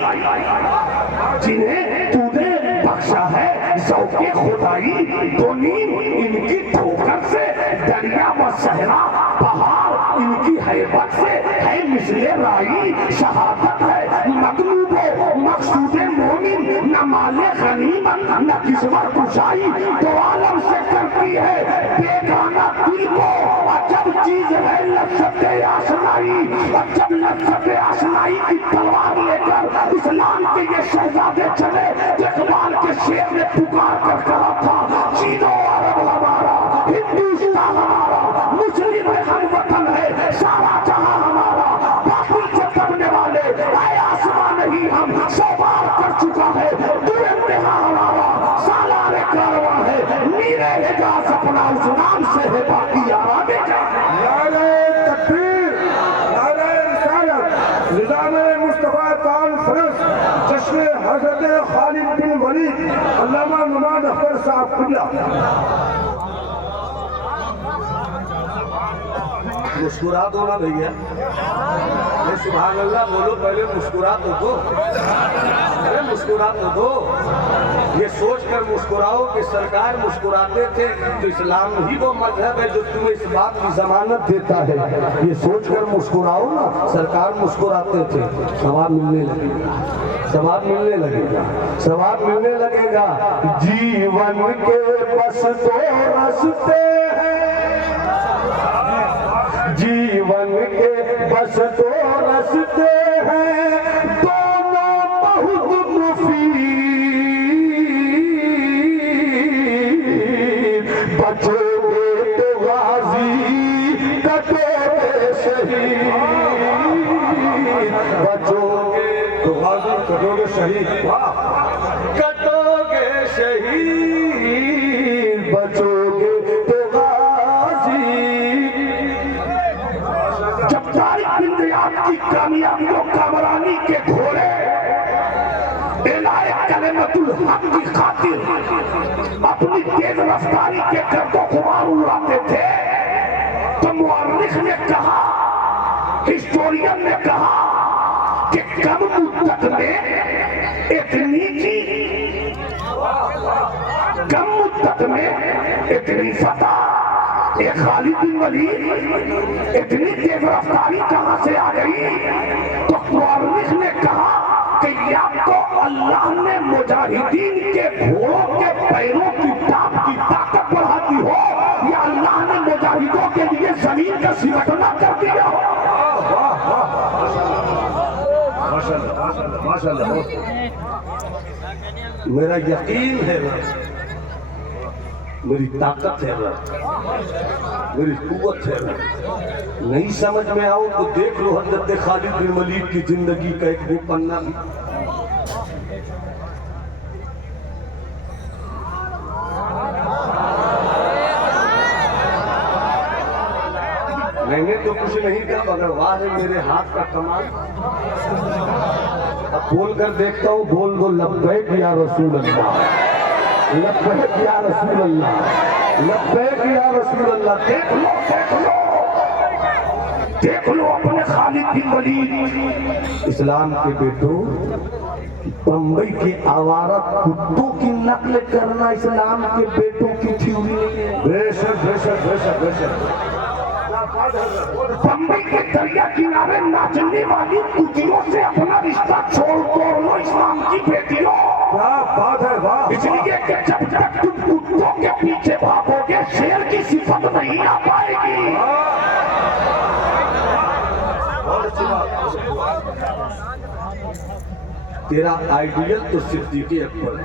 جنہیں تو نے بخشا ہے ذوق خدائی تو نیم ان کی ٹھوکر سے دریا و صحرا پہاڑ ان کی حیبت سے ہے مثل رائی شہادت ہے مغلوب و مقصود مومن نہ مال غنیمت نہ کسور کشائی تو عالم سے کرتی ہے بیگانہ دل کو عجب چیز ہے لذت آشنائی جب لذت آشنائی کی تلوار لے کر اسلام کے یہ شہزادے چلے اقبال کے شعر نے پکار کر کہا تھا چینو عرب ہمارا ہندوستان ہمارا مسلم ہے ہم وطن ہے سارا جہاں ہمارا باطل سے کرنے والے اے آسمان نہیں ہم سو بار کر چکا ہے تو انتہا ہمارا سالار کارواں ہے میرے حجاز اپنا اس نام سے ہے باقی آرام جا نظام مصطفیٰ کانفرنس جشن حضرت خالد بن ولید علامہ نعمان اختر صاحب قبلہ مسکرا دو نا بھیا، سبحان اللہ بولو، پہلے مسکرا تو دو، ارے مسکرا تو دو۔ یہ سوچ کر مسکراؤ کہ سرکار مسکراتے تھے تو اسلام ہی وہ مذہب ہے جو تمہیں اس بات کی ضمانت دیتا ہے۔ یہ سوچ کر مسکراؤ نا، سرکار مسکراتے تھے، ثواب ملنے لگے گا، ثواب ملنے لگے گا، ثواب ملنے لگے گا۔ جیون کے بس دو راستے ہیں، جیون کے بس دو راستے ہیں، دونوں بہت مفید، بچو گے تو غازی، کٹو گے شہید، بچو گے تو غازی، کٹو گے شہید، کٹو گے شہید، بچو گے تو غازی۔ جب طارق بن زیاد کی کامیابیوں کامرانی کے گھوڑے اعلائے کلمت الحق کی خاطر اپنی تیز رفتاری کے گرد و غبار اڑاتے تھے تو مورخ نے کہا، ہسٹورین نے کہا کہ کم مدت میں اتنی کی، کم مدت میں اتنی فتح، ایک خالد بن ولید اتنی تیز رفتاری کہاں سے آ گئی؟ تو مورخ نے کہا کہ یا تو اللہ نے مجاہدین کے گھوڑوں کے پیروں کی ٹاپ کی طاقت بڑھا دی ہو، یا اللہ نے مجاہدوں کے لیے زمین کا سمٹنا کر دیا ہو۔ ماشاءاللہ، میرا یقین ہے رب، میری طاقت ہے رب، میری قوت ہے رب۔ نہیں سمجھ میں آؤ تو دیکھ لو حضرت خالد بن ولید کی زندگی کا ایک وہ پنہ بھی۔ میں نے تو کچھ نہیں کہا مگر واہ ہے میرے ہاتھ کا کمال۔ اب بول کر دیکھتا ہوں، بول دو لبیک یا رسول اللہ، لبیک یا رسول اللہ، لبیک یا رسول اللہ۔ دیکھ لو، دیکھ لو، دیکھ لو اپنے خالد بن ولید۔ اسلام کے بیٹوں، بمبئی کے آوارہ کتوں کی نقل کرنا اسلام کے بیٹوں کی تھیوری نہیں ہے۔ بے شک، بے شک، بے شک، بے شک۔ بمبئی کے دریا کنارے ناچنے والی کتیوں سے اپنا رشتہ چھوڑ توڑ لو اسلام کی بیٹیوں۔ کیا بات ہے، واہ! اس لیے کہ جب تک تم کتوں کے پیچھے بھاگو گے شیر کی صفت نہیں آ پائے گی۔ تیرا آئیڈیل تو صدیق اکبر ہے،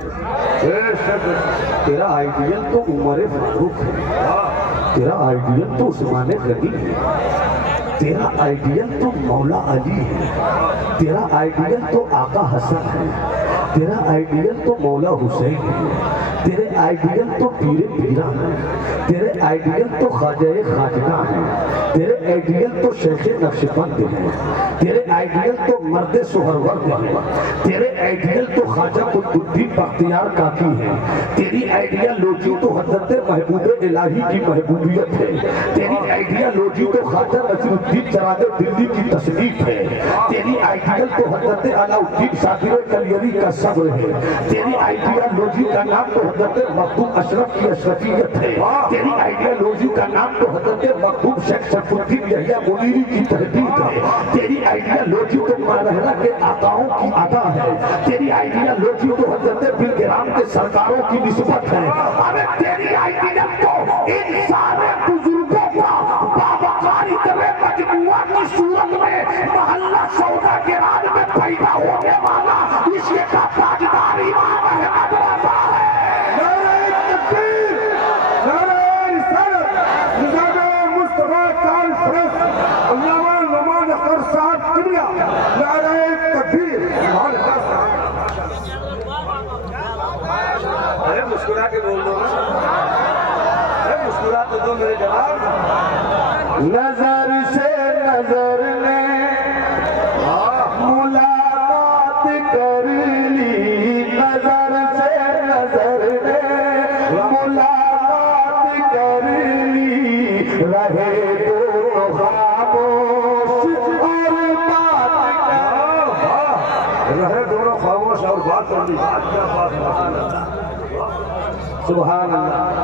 تیرا آئیڈیل تو عمر فاروق ہے، تیرا آئیڈیل تو عثمان غنی ہے، تیرا آئیڈیل تو مولا علی ہے، تیرا آئیڈیل تو آقا حسن ہے، تیرا آئیڈیل تو مولا حسین ہے، تیرے آئیڈیل تو پیر پیران ہے، تیرے آئیڈیل تو خواجہ خواجہ ہے، تیرے آئیڈیل تو شیخ نقشبند ہے، تیرے آئیڈیل تو مرد سہرورد ہے، تیرے آئیڈیل تو خواجہ قطب الدین بختیار کاکی ہے، تیری آئیڈیالوجی تو حضرت محبوب الہی کی محبوبیت ہے، تیری آئیڈیالوجی تو خواجہ نصیر الدین چراغ دلی کی تصنیف ہے، تیری آئیڈیل تو حضرت علاء الدین صابر کلیری کا صبر ہے، تیری آئیڈیالوجی کا نام تو حضرت مخدوم اشرف کی اشرفیت ہے، تیری آئیڈیالوجی کا نام تو حضرت مخدوم شیخ شرف الدین یحییٰ منیری کی تحقیق ہے، تیری آئیڈیالوجی تو مالہرہ کے آقاؤں کی ادا ہے، تیری آئیڈیالوجی تو حضرت بلگرام کے سرکاروں کی نسبت ہے، ارے تیری آئیڈیال تو ان سارے بزرگوں کا بابقاری طرح مجموعہ کی صورت میں محلہ سودا کے راج میں پیدا ہونے والا عشق کا تاجدار امام احمد رضا ہے۔ نعرہ تکبیر، نعرہ رسالت، نظام مصطفیٰ کانفرنس، علامہ نعمان اختر صاحب قبلہ، نعرہ تکبیر۔ ارے مسکرا کے بول دو، ارے مسکرا تو دو میرے جواب۔ نظر سے نظر نے ملاقات کر لی، نظر سے نظر نے ملاقات کر لی، رہے دو سبحان اللہ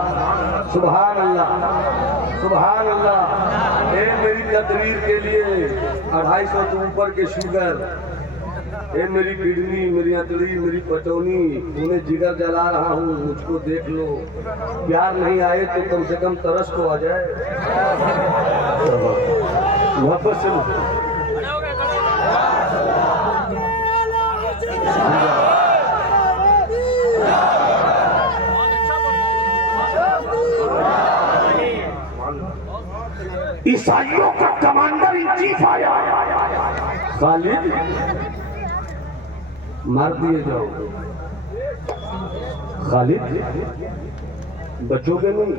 سبحان اللہ سبحان اللہ. اے میری تقریر کے لیے 250 سے اوپر کے شوگر، اے میری کڈنی، میری اتڑی، میری پٹونی، انہیں جگر جلا رہا ہوں، مجھ کو دیکھ لو. پیار نہیں آئے تو کم سے کم ترس تو آ جائے. محبت سے عیسائیوں کا کمانڈر ان چیف آیا. خالد مار دیے جاؤ. خالد بچو گے نہیں.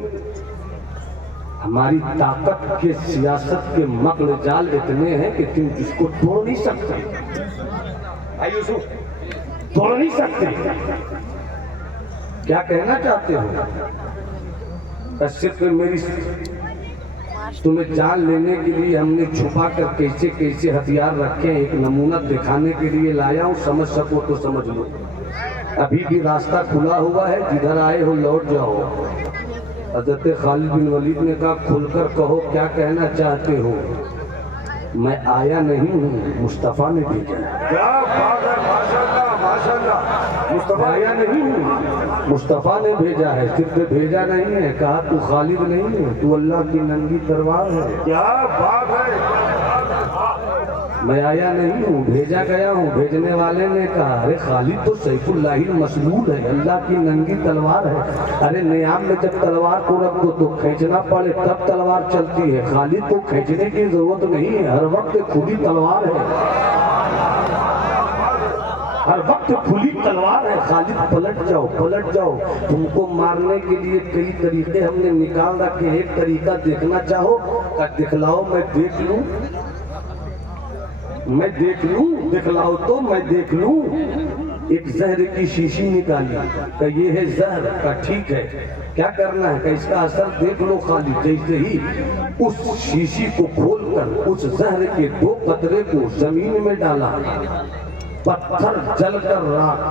ہماری طاقت کے سیاست کے مکر جال اتنے ہیں کہ تم جس کو توڑ نہیں سکتے. یوسف توڑ نہیں سکتے. کیا کہنا چاہتے ہو؟ صرف میری تمہیں جان لینے کے لیے ہم نے چھپا کر کیسے کیسے ہتھیار رکھے ہیں ایک نمونہ دکھانے کے لیے لایا ہوں. سمجھ سکو تو سمجھ لو. ابھی بھی راستہ کھلا ہوا ہے، جدھر آئے ہو لوٹ جاؤ. حضرت خالد بن ولید نے کہا کھل کر کہو کیا کہنا چاہتے ہو. میں آیا نہیں ہوں، مصطفیٰ نے بھیجا. کیا بات ہے، ماشاءاللہ ماشاءاللہ. مصطفیٰ آیا نہیں ہوں، مصطفیٰ نے بھیجا ہے. صرف بھیجا نہیں ہے، کہا تو خالد نہیں ہے، تو اللہ کی ننگی تلوار ہے. کیا بات ہے. میں آیا نہیں ہوں، بھیجا گیا ہوں. بھیجنے والے نے کہا ارے خالد تو سیف اللہ المسلول ہے، اللہ کی ننگی تلوار ہے. ارے نیام میں جب تلوار کو رکھ دو تو کھینچنا پڑے تب تلوار چلتی ہے. خالد کو کھینچنے کی ضرورت نہیں ہے، ہر وقت کھلی تلوار ہے. ہر وقت کھلی تلوار ہے. خالد پلٹ جاؤ پلٹ جاؤ. تم کو مارنے کے لیے کئی طریقے ہم نے نکال رکھے. ایک طریقہ دیکھنا چاہو کہ دکھلاؤ میں دیکھ لوں. میں دیکھ لوں، دکھلاؤ تو میں دیکھ لوں. ایک زہر کی شیشی نکالی کہ یہ ہے زہر کا. ٹھیک ہے، کیا کرنا ہے کہ اس کا اثر دیکھ لو. خالد جیسے ہی اس شیشی کو کھول کر اس زہر کے 2 قطرے کو زمین میں ڈالا، پتھر جل کر راکھ.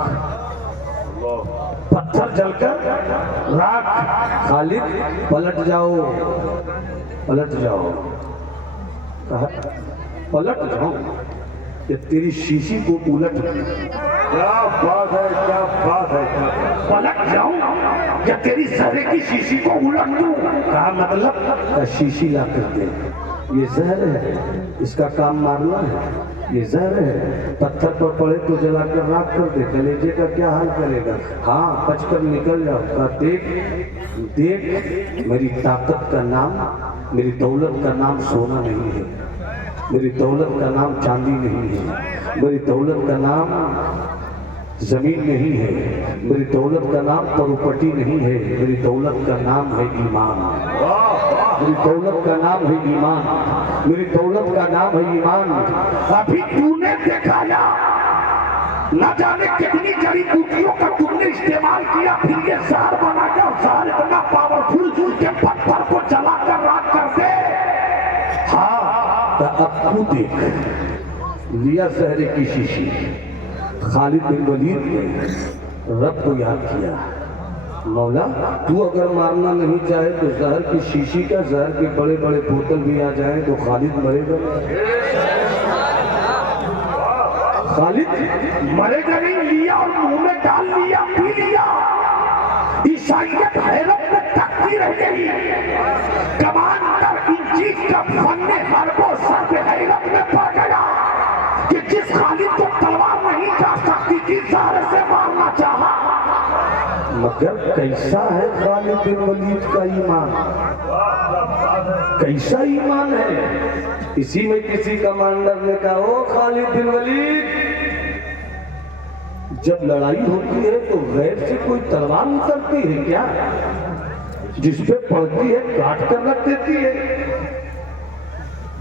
پتھر جل کر راکھ. خالد پلٹ جاؤ پلٹ جاؤ. کہا پلٹ جاؤ کہ تیری شیشی کو الٹ. کیا بات ہے، کیا بات ہے. پلٹ جاؤں یا تیری زہر کی شیشی کو الٹ دوں. کہا مطلب کہ شیشی لا کر دے. یہ زہر ہے، اس کا کام مارنا ہے. یہ زہر ہے، پتھر پر پڑے تو جلا کر راکھ کر دے. کلیجے کا کیا حال کرے گا؟ ہاں بچ کر نکل جاؤ. کہا دیکھ دیکھ، میری طاقت کا نام، میری دولت کا نام سونا نہیں ہے، میری دولت کا نام چاندی نہیں ہے، میری دولت کا نام زمین نہیں ہے، میری دولت کا نام پروپرٹی نہیں ہے. میری دولت کا نام ہے ایمان. میری دولت کا نام ہے ایمان. میری دولت کا نام ہے ایمان. ابھی تو نے دکھایا نہ جانے کتنی جڑی بوٹیوں کا تم نے استعمال کیا، پھر یہ زہر بنا گیا. زہر اتنا پاورفل کہ پتھر کو جلا کر راکھ کر دے. ہاں اب تو دیکھ. لیا زہر کی شیشی. خالد بن ولید نے رب کو یاد کیا. مولا تو اگر مارنا نہیں چاہے تو زہر کی شیشی کا، زہر کے بڑے بڑے بوتل بھی آ جائیں تو خالد مرے گا. خالد مرے گا نہیں. لیا اور منہ میں ڈال لیا، پی لیا. عیسائیت حیرت میں تکتی رہ گئی. کمانڈر ان چیف کا فن حرب و سر حیرت میں پڑ گیا کہ جس خالد کو تلوار نہیں کاٹ سکتی تھی زہر سے مارنا چاہا. مگر کیسا ہے خالد بن ولید کا ایمان؟ کیسا ایمان ہے؟ اسی میں کسی کمانڈر نے کہا او خالد بن ولید، جب لڑائی ہوتی ہے تو غیر سے کوئی تلوار اترتی ہے کیا؟ جس پہ پڑتی ہے کاٹ کر رکھ دیتی ہے،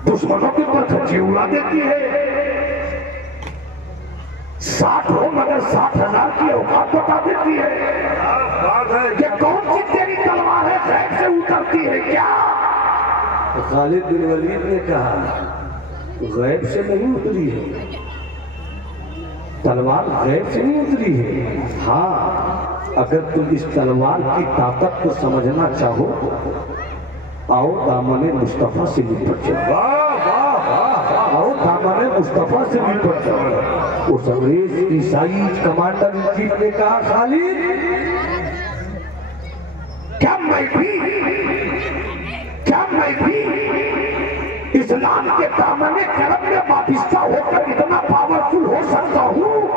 دشمنوں کے پر کھچی اڑا دیتی ہے. 60 ہو مگر 60,000 کی اوقات بتا دیتی ہے. یہ کون سی تیری تلوار ہے غیب سے اترتی ہے کیا؟ خالد بن ولید نے کہا غیب سے نہیں اتری ہے، تلوار غیب سے نہیں اتری ہے. ہاں اگر تم اس تلوار کی طاقت کو سمجھنا چاہو آؤ دامن مصطفیٰ سے لپٹ جاؤ. آؤ دامن مصطفیٰ سے لپٹ جاؤ. اس انگریز عیسائی کمانڈر ان چیف نے کہا خالد کیا میں بھی اسلام کے دامن کرم میں وابستہ ہو کر اتنا پاورفل ہو سکتا ہوں؟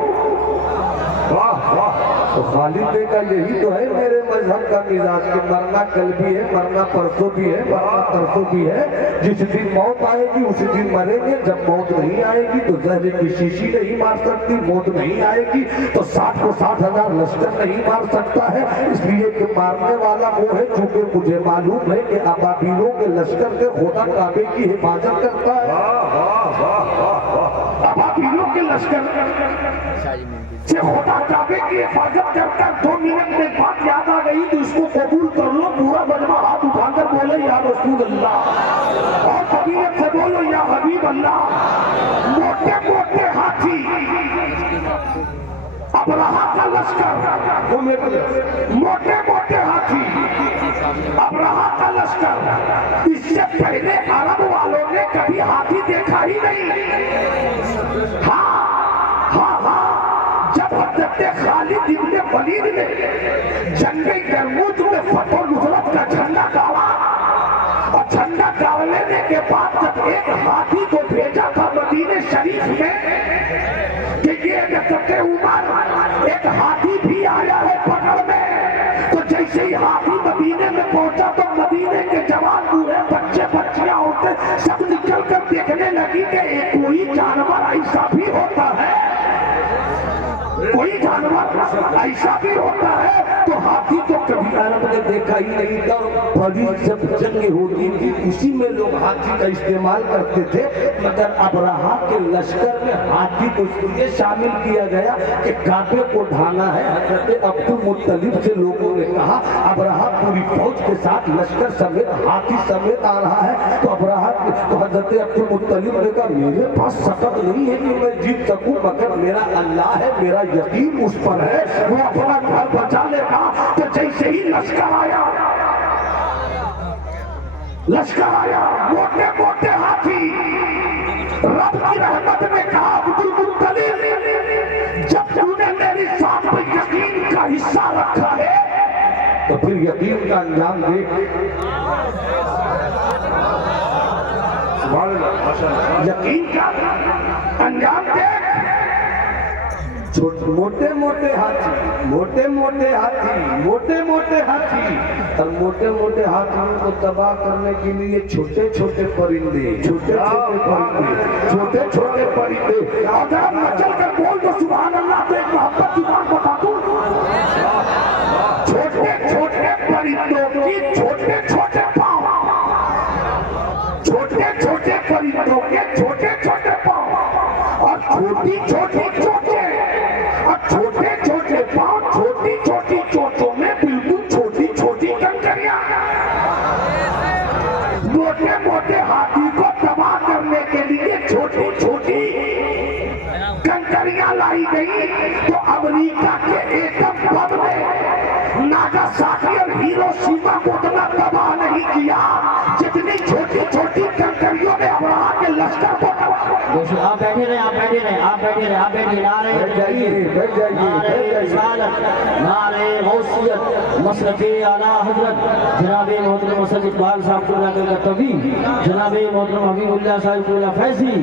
تو خالد نے کہا یہی تو ہے میرے مذہب کا مزاج کہ مرنا کل بھی ہے، مرنا پرسوں بھی ہے، مرنا ترسوں بھی ہے. جس دن موت آئے گی اسی دن مریں گے. جب موت نہیں آئے گی تو زہر کی شیشی نہیں مار سکتی. موت نہیں آئے گی تو 60 کو 60,000 لشکر نہیں مار سکتا ہے. اس لیے کہ مارنے والا وہ ہے چونکہ مجھے معلوم ہے کہ ابابیلوں کے لشکر کے خدا کعبے کی حفاظت کرتا ہے. ابابیلوں کے لشکر سے خدا کعبے کی حفاظت کرتا ہے. 2 منٹ میں بات یاد آ گئی تو اس کو قبول کر لو. پورا مجمع ہاتھ اٹھا کر بولے یا رسول اللہ، اور قبیلت سے بولو یا حبیب اللہ. موٹے موٹے ہاتھی ابرہہ کا لشکر، موٹے موٹے ہاتھی ابرہہ کا لشکر. اس سے پہلے عرب والوں نے کبھی ہاتھی دیکھا ہی نہیں. ہاں ہاں ہاں جب حضرت خالد ابن ولید نے جنگ یرموک میں فتح و نصرت کا جھنڈا گاڑا، اور جھنڈا گاڑنے کے بعد جب ایک ہاتھی کو بھیجا تھا مدینہ شریف میں کہ یہ حضرت عمر ایک ہاتھی بھی آیا ہے پکڑ میں، تو جیسے ہی ہاتھی مدینے میں پہنچا تو مدینے کے جوان بوڑھے بچے بچیاں عورتیں سب نکل کر دیکھنے لگی کہ کوئی جانور ایسا بھی ہوتا ہے، کوئی جانور ایسا بھی ہوتا ہے. تو ہاتھی تو کبھی عرب نے دیکھا ہی نہیں تھا. بڑی جب جنگ ہوتی تھی اسی میں لوگ ہاتھی کا استعمال کرتے تھے. مگر ابرہہ کے لشکر میں ہاتھی کو اس لیے شامل کیا گیا کہ کعبے کو ڈھانا ہے. حضرت عبد المطلب سے لوگوں نے کہا ابرہہ پوری فوج کے ساتھ لشکر سمیت ہاتھی سمیت آ رہا ہے. تو ابرہہ تو حضرت عبد المطلب نے کہا میرے پاس سبق نہیں ہے کہ میں جیت سکوں، مگر میرا اللہ ہے، میرا یقین اس پر ہے، وہ اپنا گھر بچا لے گا. تو جیسے ہی لشکر آیا موٹے موٹے ہاتھی، رب کی رحمت نے کہا عبد المطلب جب تو نے میری ذات پہ یقین کا حصہ رکھا ہے تو پھر یقین کا انجام دیکھ. یقین کا انجام دیکھ. موٹے موٹے ہاتھی، موٹے موٹے ہاتھی، موٹے موٹے ہاتھی، اور موٹے موٹے ہاتھیوں کو تباہ کرنے کے لیے چھوٹے چھوٹے پرندے، چھوٹے چھوٹے پرندے، چھوٹے چھوٹے پرندے. اگر ہم مچل کر بول دو سبحان اللہ تو ایک محبت کی بات بتا دوں. چھوٹے چھوٹے پرندوں کی چھوٹے چھوٹے پاؤں، چھوٹے چھوٹے پرندوں کے چھوٹے چھوٹے پاؤں، اور چھوٹی چھوٹی چوچیں، اور چھوٹے چھوٹے پاؤں، چھوٹی چھوٹی چوچوں میں بالکل چھوٹی چھوٹی کنکریاں. موٹے موٹے ہاتھی کو تباہ کرنے کے لیے چھوٹی چھوٹی کنکریاں لائی گئی. تو امریکہ کے ایٹم بم نے ناگاساکی اور ہیروشیما کو اتنا تباہ نہیں کیا جتنی چھوٹی چھوٹی کنکریوں نے ابرہہ کے لشکر کو تباہ کیا. آپ بیٹھے رہے، آپ بیٹھے رہے، آپ بیٹھے رہے، آپ بیٹھے نعرہ تکبیر، نعرہ رسالت، نعرہ غوثیت، مسلک اعلیٰ حضرت جناب محترم اسد اقبال صاحب اللہ طبی، جناب محترم حبیب اللہ صاحب اللہ فیضی،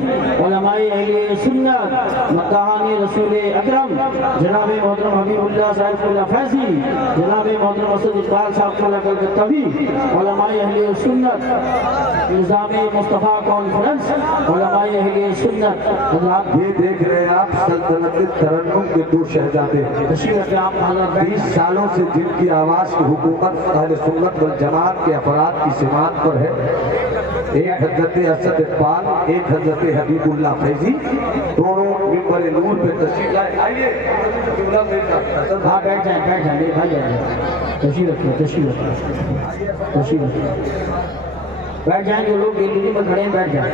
علماء اہل سنت، مداحان رسول اکرم جناب محترم حبیب اللہ صاحب اللہ فیضی، جناب محترم اسد اقبال صاحب اللہ طبی، علماء اہل سنت، نظام مصطفیٰ کانفرنس، علماء اہل سنت. یہ دیکھ رہے ہیں آپ سلطنت ترنم کے 2 شہزادے، 20 سالوں سے جن کی آواز کی حکومت اہل سنت والجماعت کے افراد کی سماعت پر ہے. ایک حضرت اسد اقبال، ایک حضرت حبیب اللہ فیضی، دونوں منبر نور پہ تشریف لائے. آئیے ہاں بیٹھ جائیں، بیٹھ جائیں میرے بھائی، تشریف رکھیں، تشریف رکھیں، تشریف رکھیں، بیٹھ جائیں. جو لوگ گیلری میں کھڑے ہیں بیٹھ جائیں.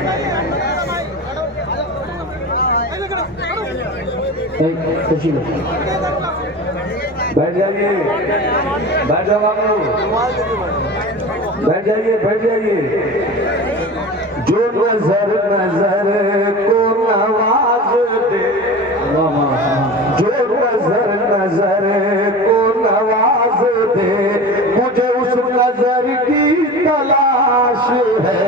تشریف بیٹھ جائیے، بیٹھ جاؤ آپ لوگ، بیٹھ جائیے، بیٹھ جائیے۔ جو نظر نظر کو نواز دے، جو نظر نظر کو نواز دے، مجھے اس نظر کی تلاش ہے۔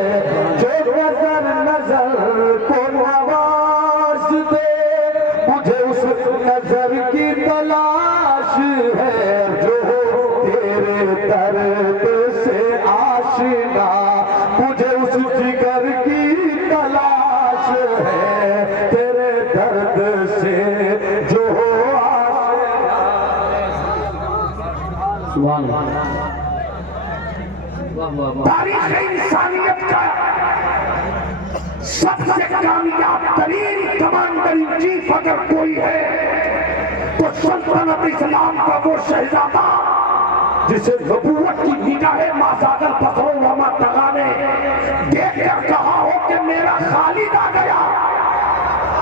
جو نظر نظر کو نواز دے، مجھے اس نظر کی تلاش ہے۔ جو تیرے درد سے آشنا، مجھے اس جگر کی تلاش ہے۔ تیرے درد سے جو آشنا۔ سبحان اللہ۔ تاریخ انسانیت کا سب سے کامیاب ترین کمانڈر ان چیف اگر کوئی ہے تو سلطنت اسلام کا وہ شہزادہ جسے نبوت کی نگاہ مازاد البصر وما طغی نے دیکھ کر کہا ہو کہ میرا خالد آ گیا،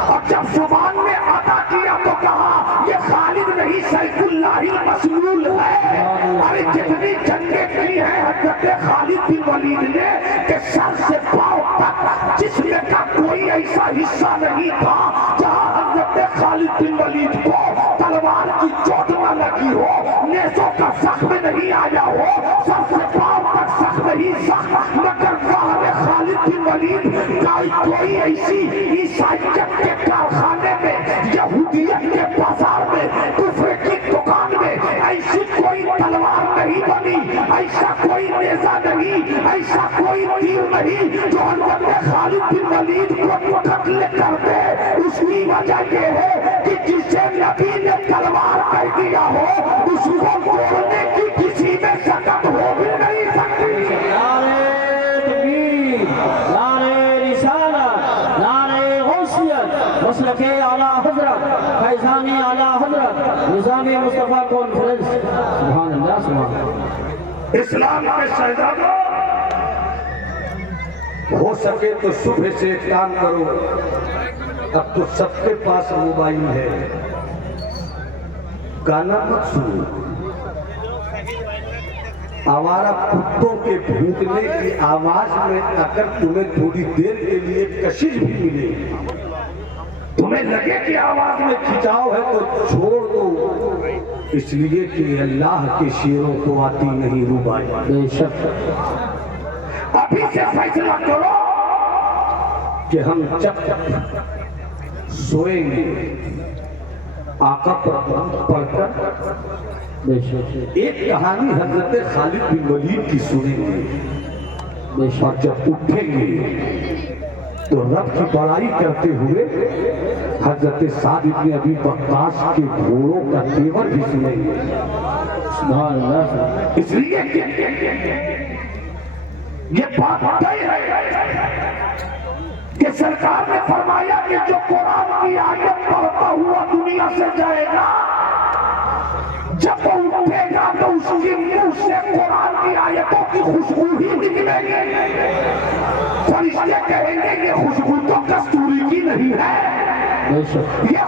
اور جب زبان نے عطا کیا تو کہا یہ خالد نہیں سیف اللہ المسلول ہے۔ ارے جتنی جنگیں کی ہیں حضرت خالد بن ولید نے کہ سر سے پاؤں تک جسم کا کوئی ایسا حصہ نہیں تھا جہاں حضرت خالد بن ولید کو تلوار کی چوٹ نہ لگی ہو، نیزوں کا زخم نہیں آیا ہو، سر سے پاؤں تک زخم ہی زخم۔ مگر ظاہر خالد بن ولید کا کوئی ایسی عیسائیت کے کارخانے میں، یہودیت کے بازار میں، کفر کی دکان میں ایسی کوئی تلوار نہیں بنی، ایسا کوئی نیزہ نہیں، ایسا کوئی تیر نہیں جو حضرت خالد بن ولید کو قتل کر دے۔ اس کی وجہ یہ ہے کہ جسے نبی نے تلوار کہہ دیا ہو اس کو توڑنے کی کسی میں سکت ہو بھی نہیں سکتی۔ نعرہ تکبیر، نعرہ رسالت، نعرہ غوثیت، مسلک اعلیٰ حضرت، فیضان اعلیٰ حضرت، نظام مصطفیٰ کانفرنس۔ سبحان اللہ، سبحان اللہ۔ اسلام کے شہزادوں، ہو سکے تو صبح سے ایک کام کرو، اب تو سب کے پاس موبائل ہے، گانا مت سنو، آوارہ کتوں کے بھونکنے کی آواز میں اگر تمہیں تھوڑی دیر کے لیے کشش بھی ملے، تمہیں لگے کہ آواز میں کھچاؤ ہے تو چھوڑ دو، اس لیے کہ اللہ کے شیروں کو آتی نہیں ربائی۔ بے شک ابھی سے فیصلہ کرو کہ ہم جب سوئیں گے آقا پر پڑھ کر بے شک ایک کہانی حضرت خالد بن ولید کی سنیں گے، بے اور شک جب اٹھیں گے تو رب کی بڑائی کرتے ہوئے حضرت سعد بن ابی وقاص کے گھوڑوں کا تیور بھی سنیں گے۔ سبحان اللہ۔ اس لیے کہ یہ بات طے ہے کہ سرکار نے فرمایا کہ جو قرآن کی آیت پڑھتا ہوا دنیا سے جائے گا، جب وہ اٹھے گا تو اس کے منہ سے قرآن کی آیتوں کی خوشبو ہی نکلے گی۔ فرشتے کہیں گے یہ خوشبو تو کستوری کی نہیں ہے، بے شک یہ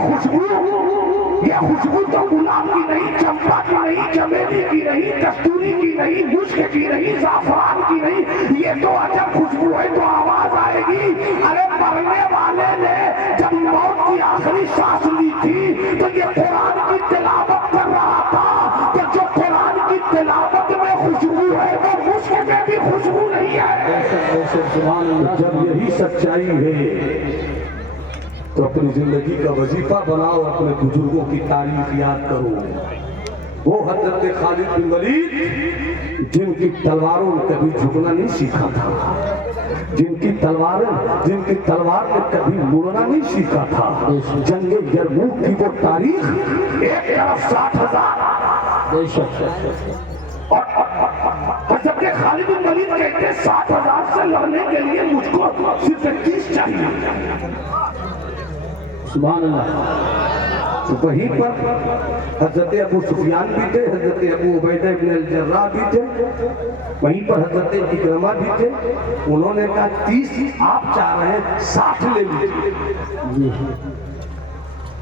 خوشبو تو گلاب کی نہیں، چمپا کی نہیں، چمیلی کی نہیں، کستوری کی نہیں، مشک کی نہیں، زعفران کی نہیں، یہ تو عجب خوشبو ہے۔ تو آواز آئے گی، ارے مرنے والے نے جب موت کی آخری سانس لی تھی تو یہ قرآن کی تلاوت کر رہا تھا، کہ جو قرآن کی تلاوت میں خوشبو ہے وہ مشک میں بھی خوشبو نہیں ہے۔ سبحان اللہ۔ جب یہی سچائی ہے تو اپنی زندگی کا وظیفہ بناؤ، اپنے بزرگوں کی تعریف یاد کرو۔ وہ حضرت خالد بن ولید جن کی تلواروں نے کبھی جھکنا نہیں سیکھا تھا، جن کی تلوار نے کبھی مڑنا نہیں سیکھا تھا۔ جنگ یرموک کی وہ تاریخ، ایک طرف 60,000 بے شک اور حضرت خالد بن ولید کہتے ہیں 60,000 سے لڑنے کے لیے مجھ کو صرف 21 چاہیے۔ سبحان اللہ۔ تو وہیں پر حضرت ابو سفیان بھی تھے، حضرت ابو عبیدہ بن الجراح بھی تھے، وہیں پر حضرت اکرمہ بھی تھے۔ انہوں نے کہا 30 آپ چاہ رہے ہیں 60 لے لیجیے۔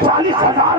40,000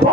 2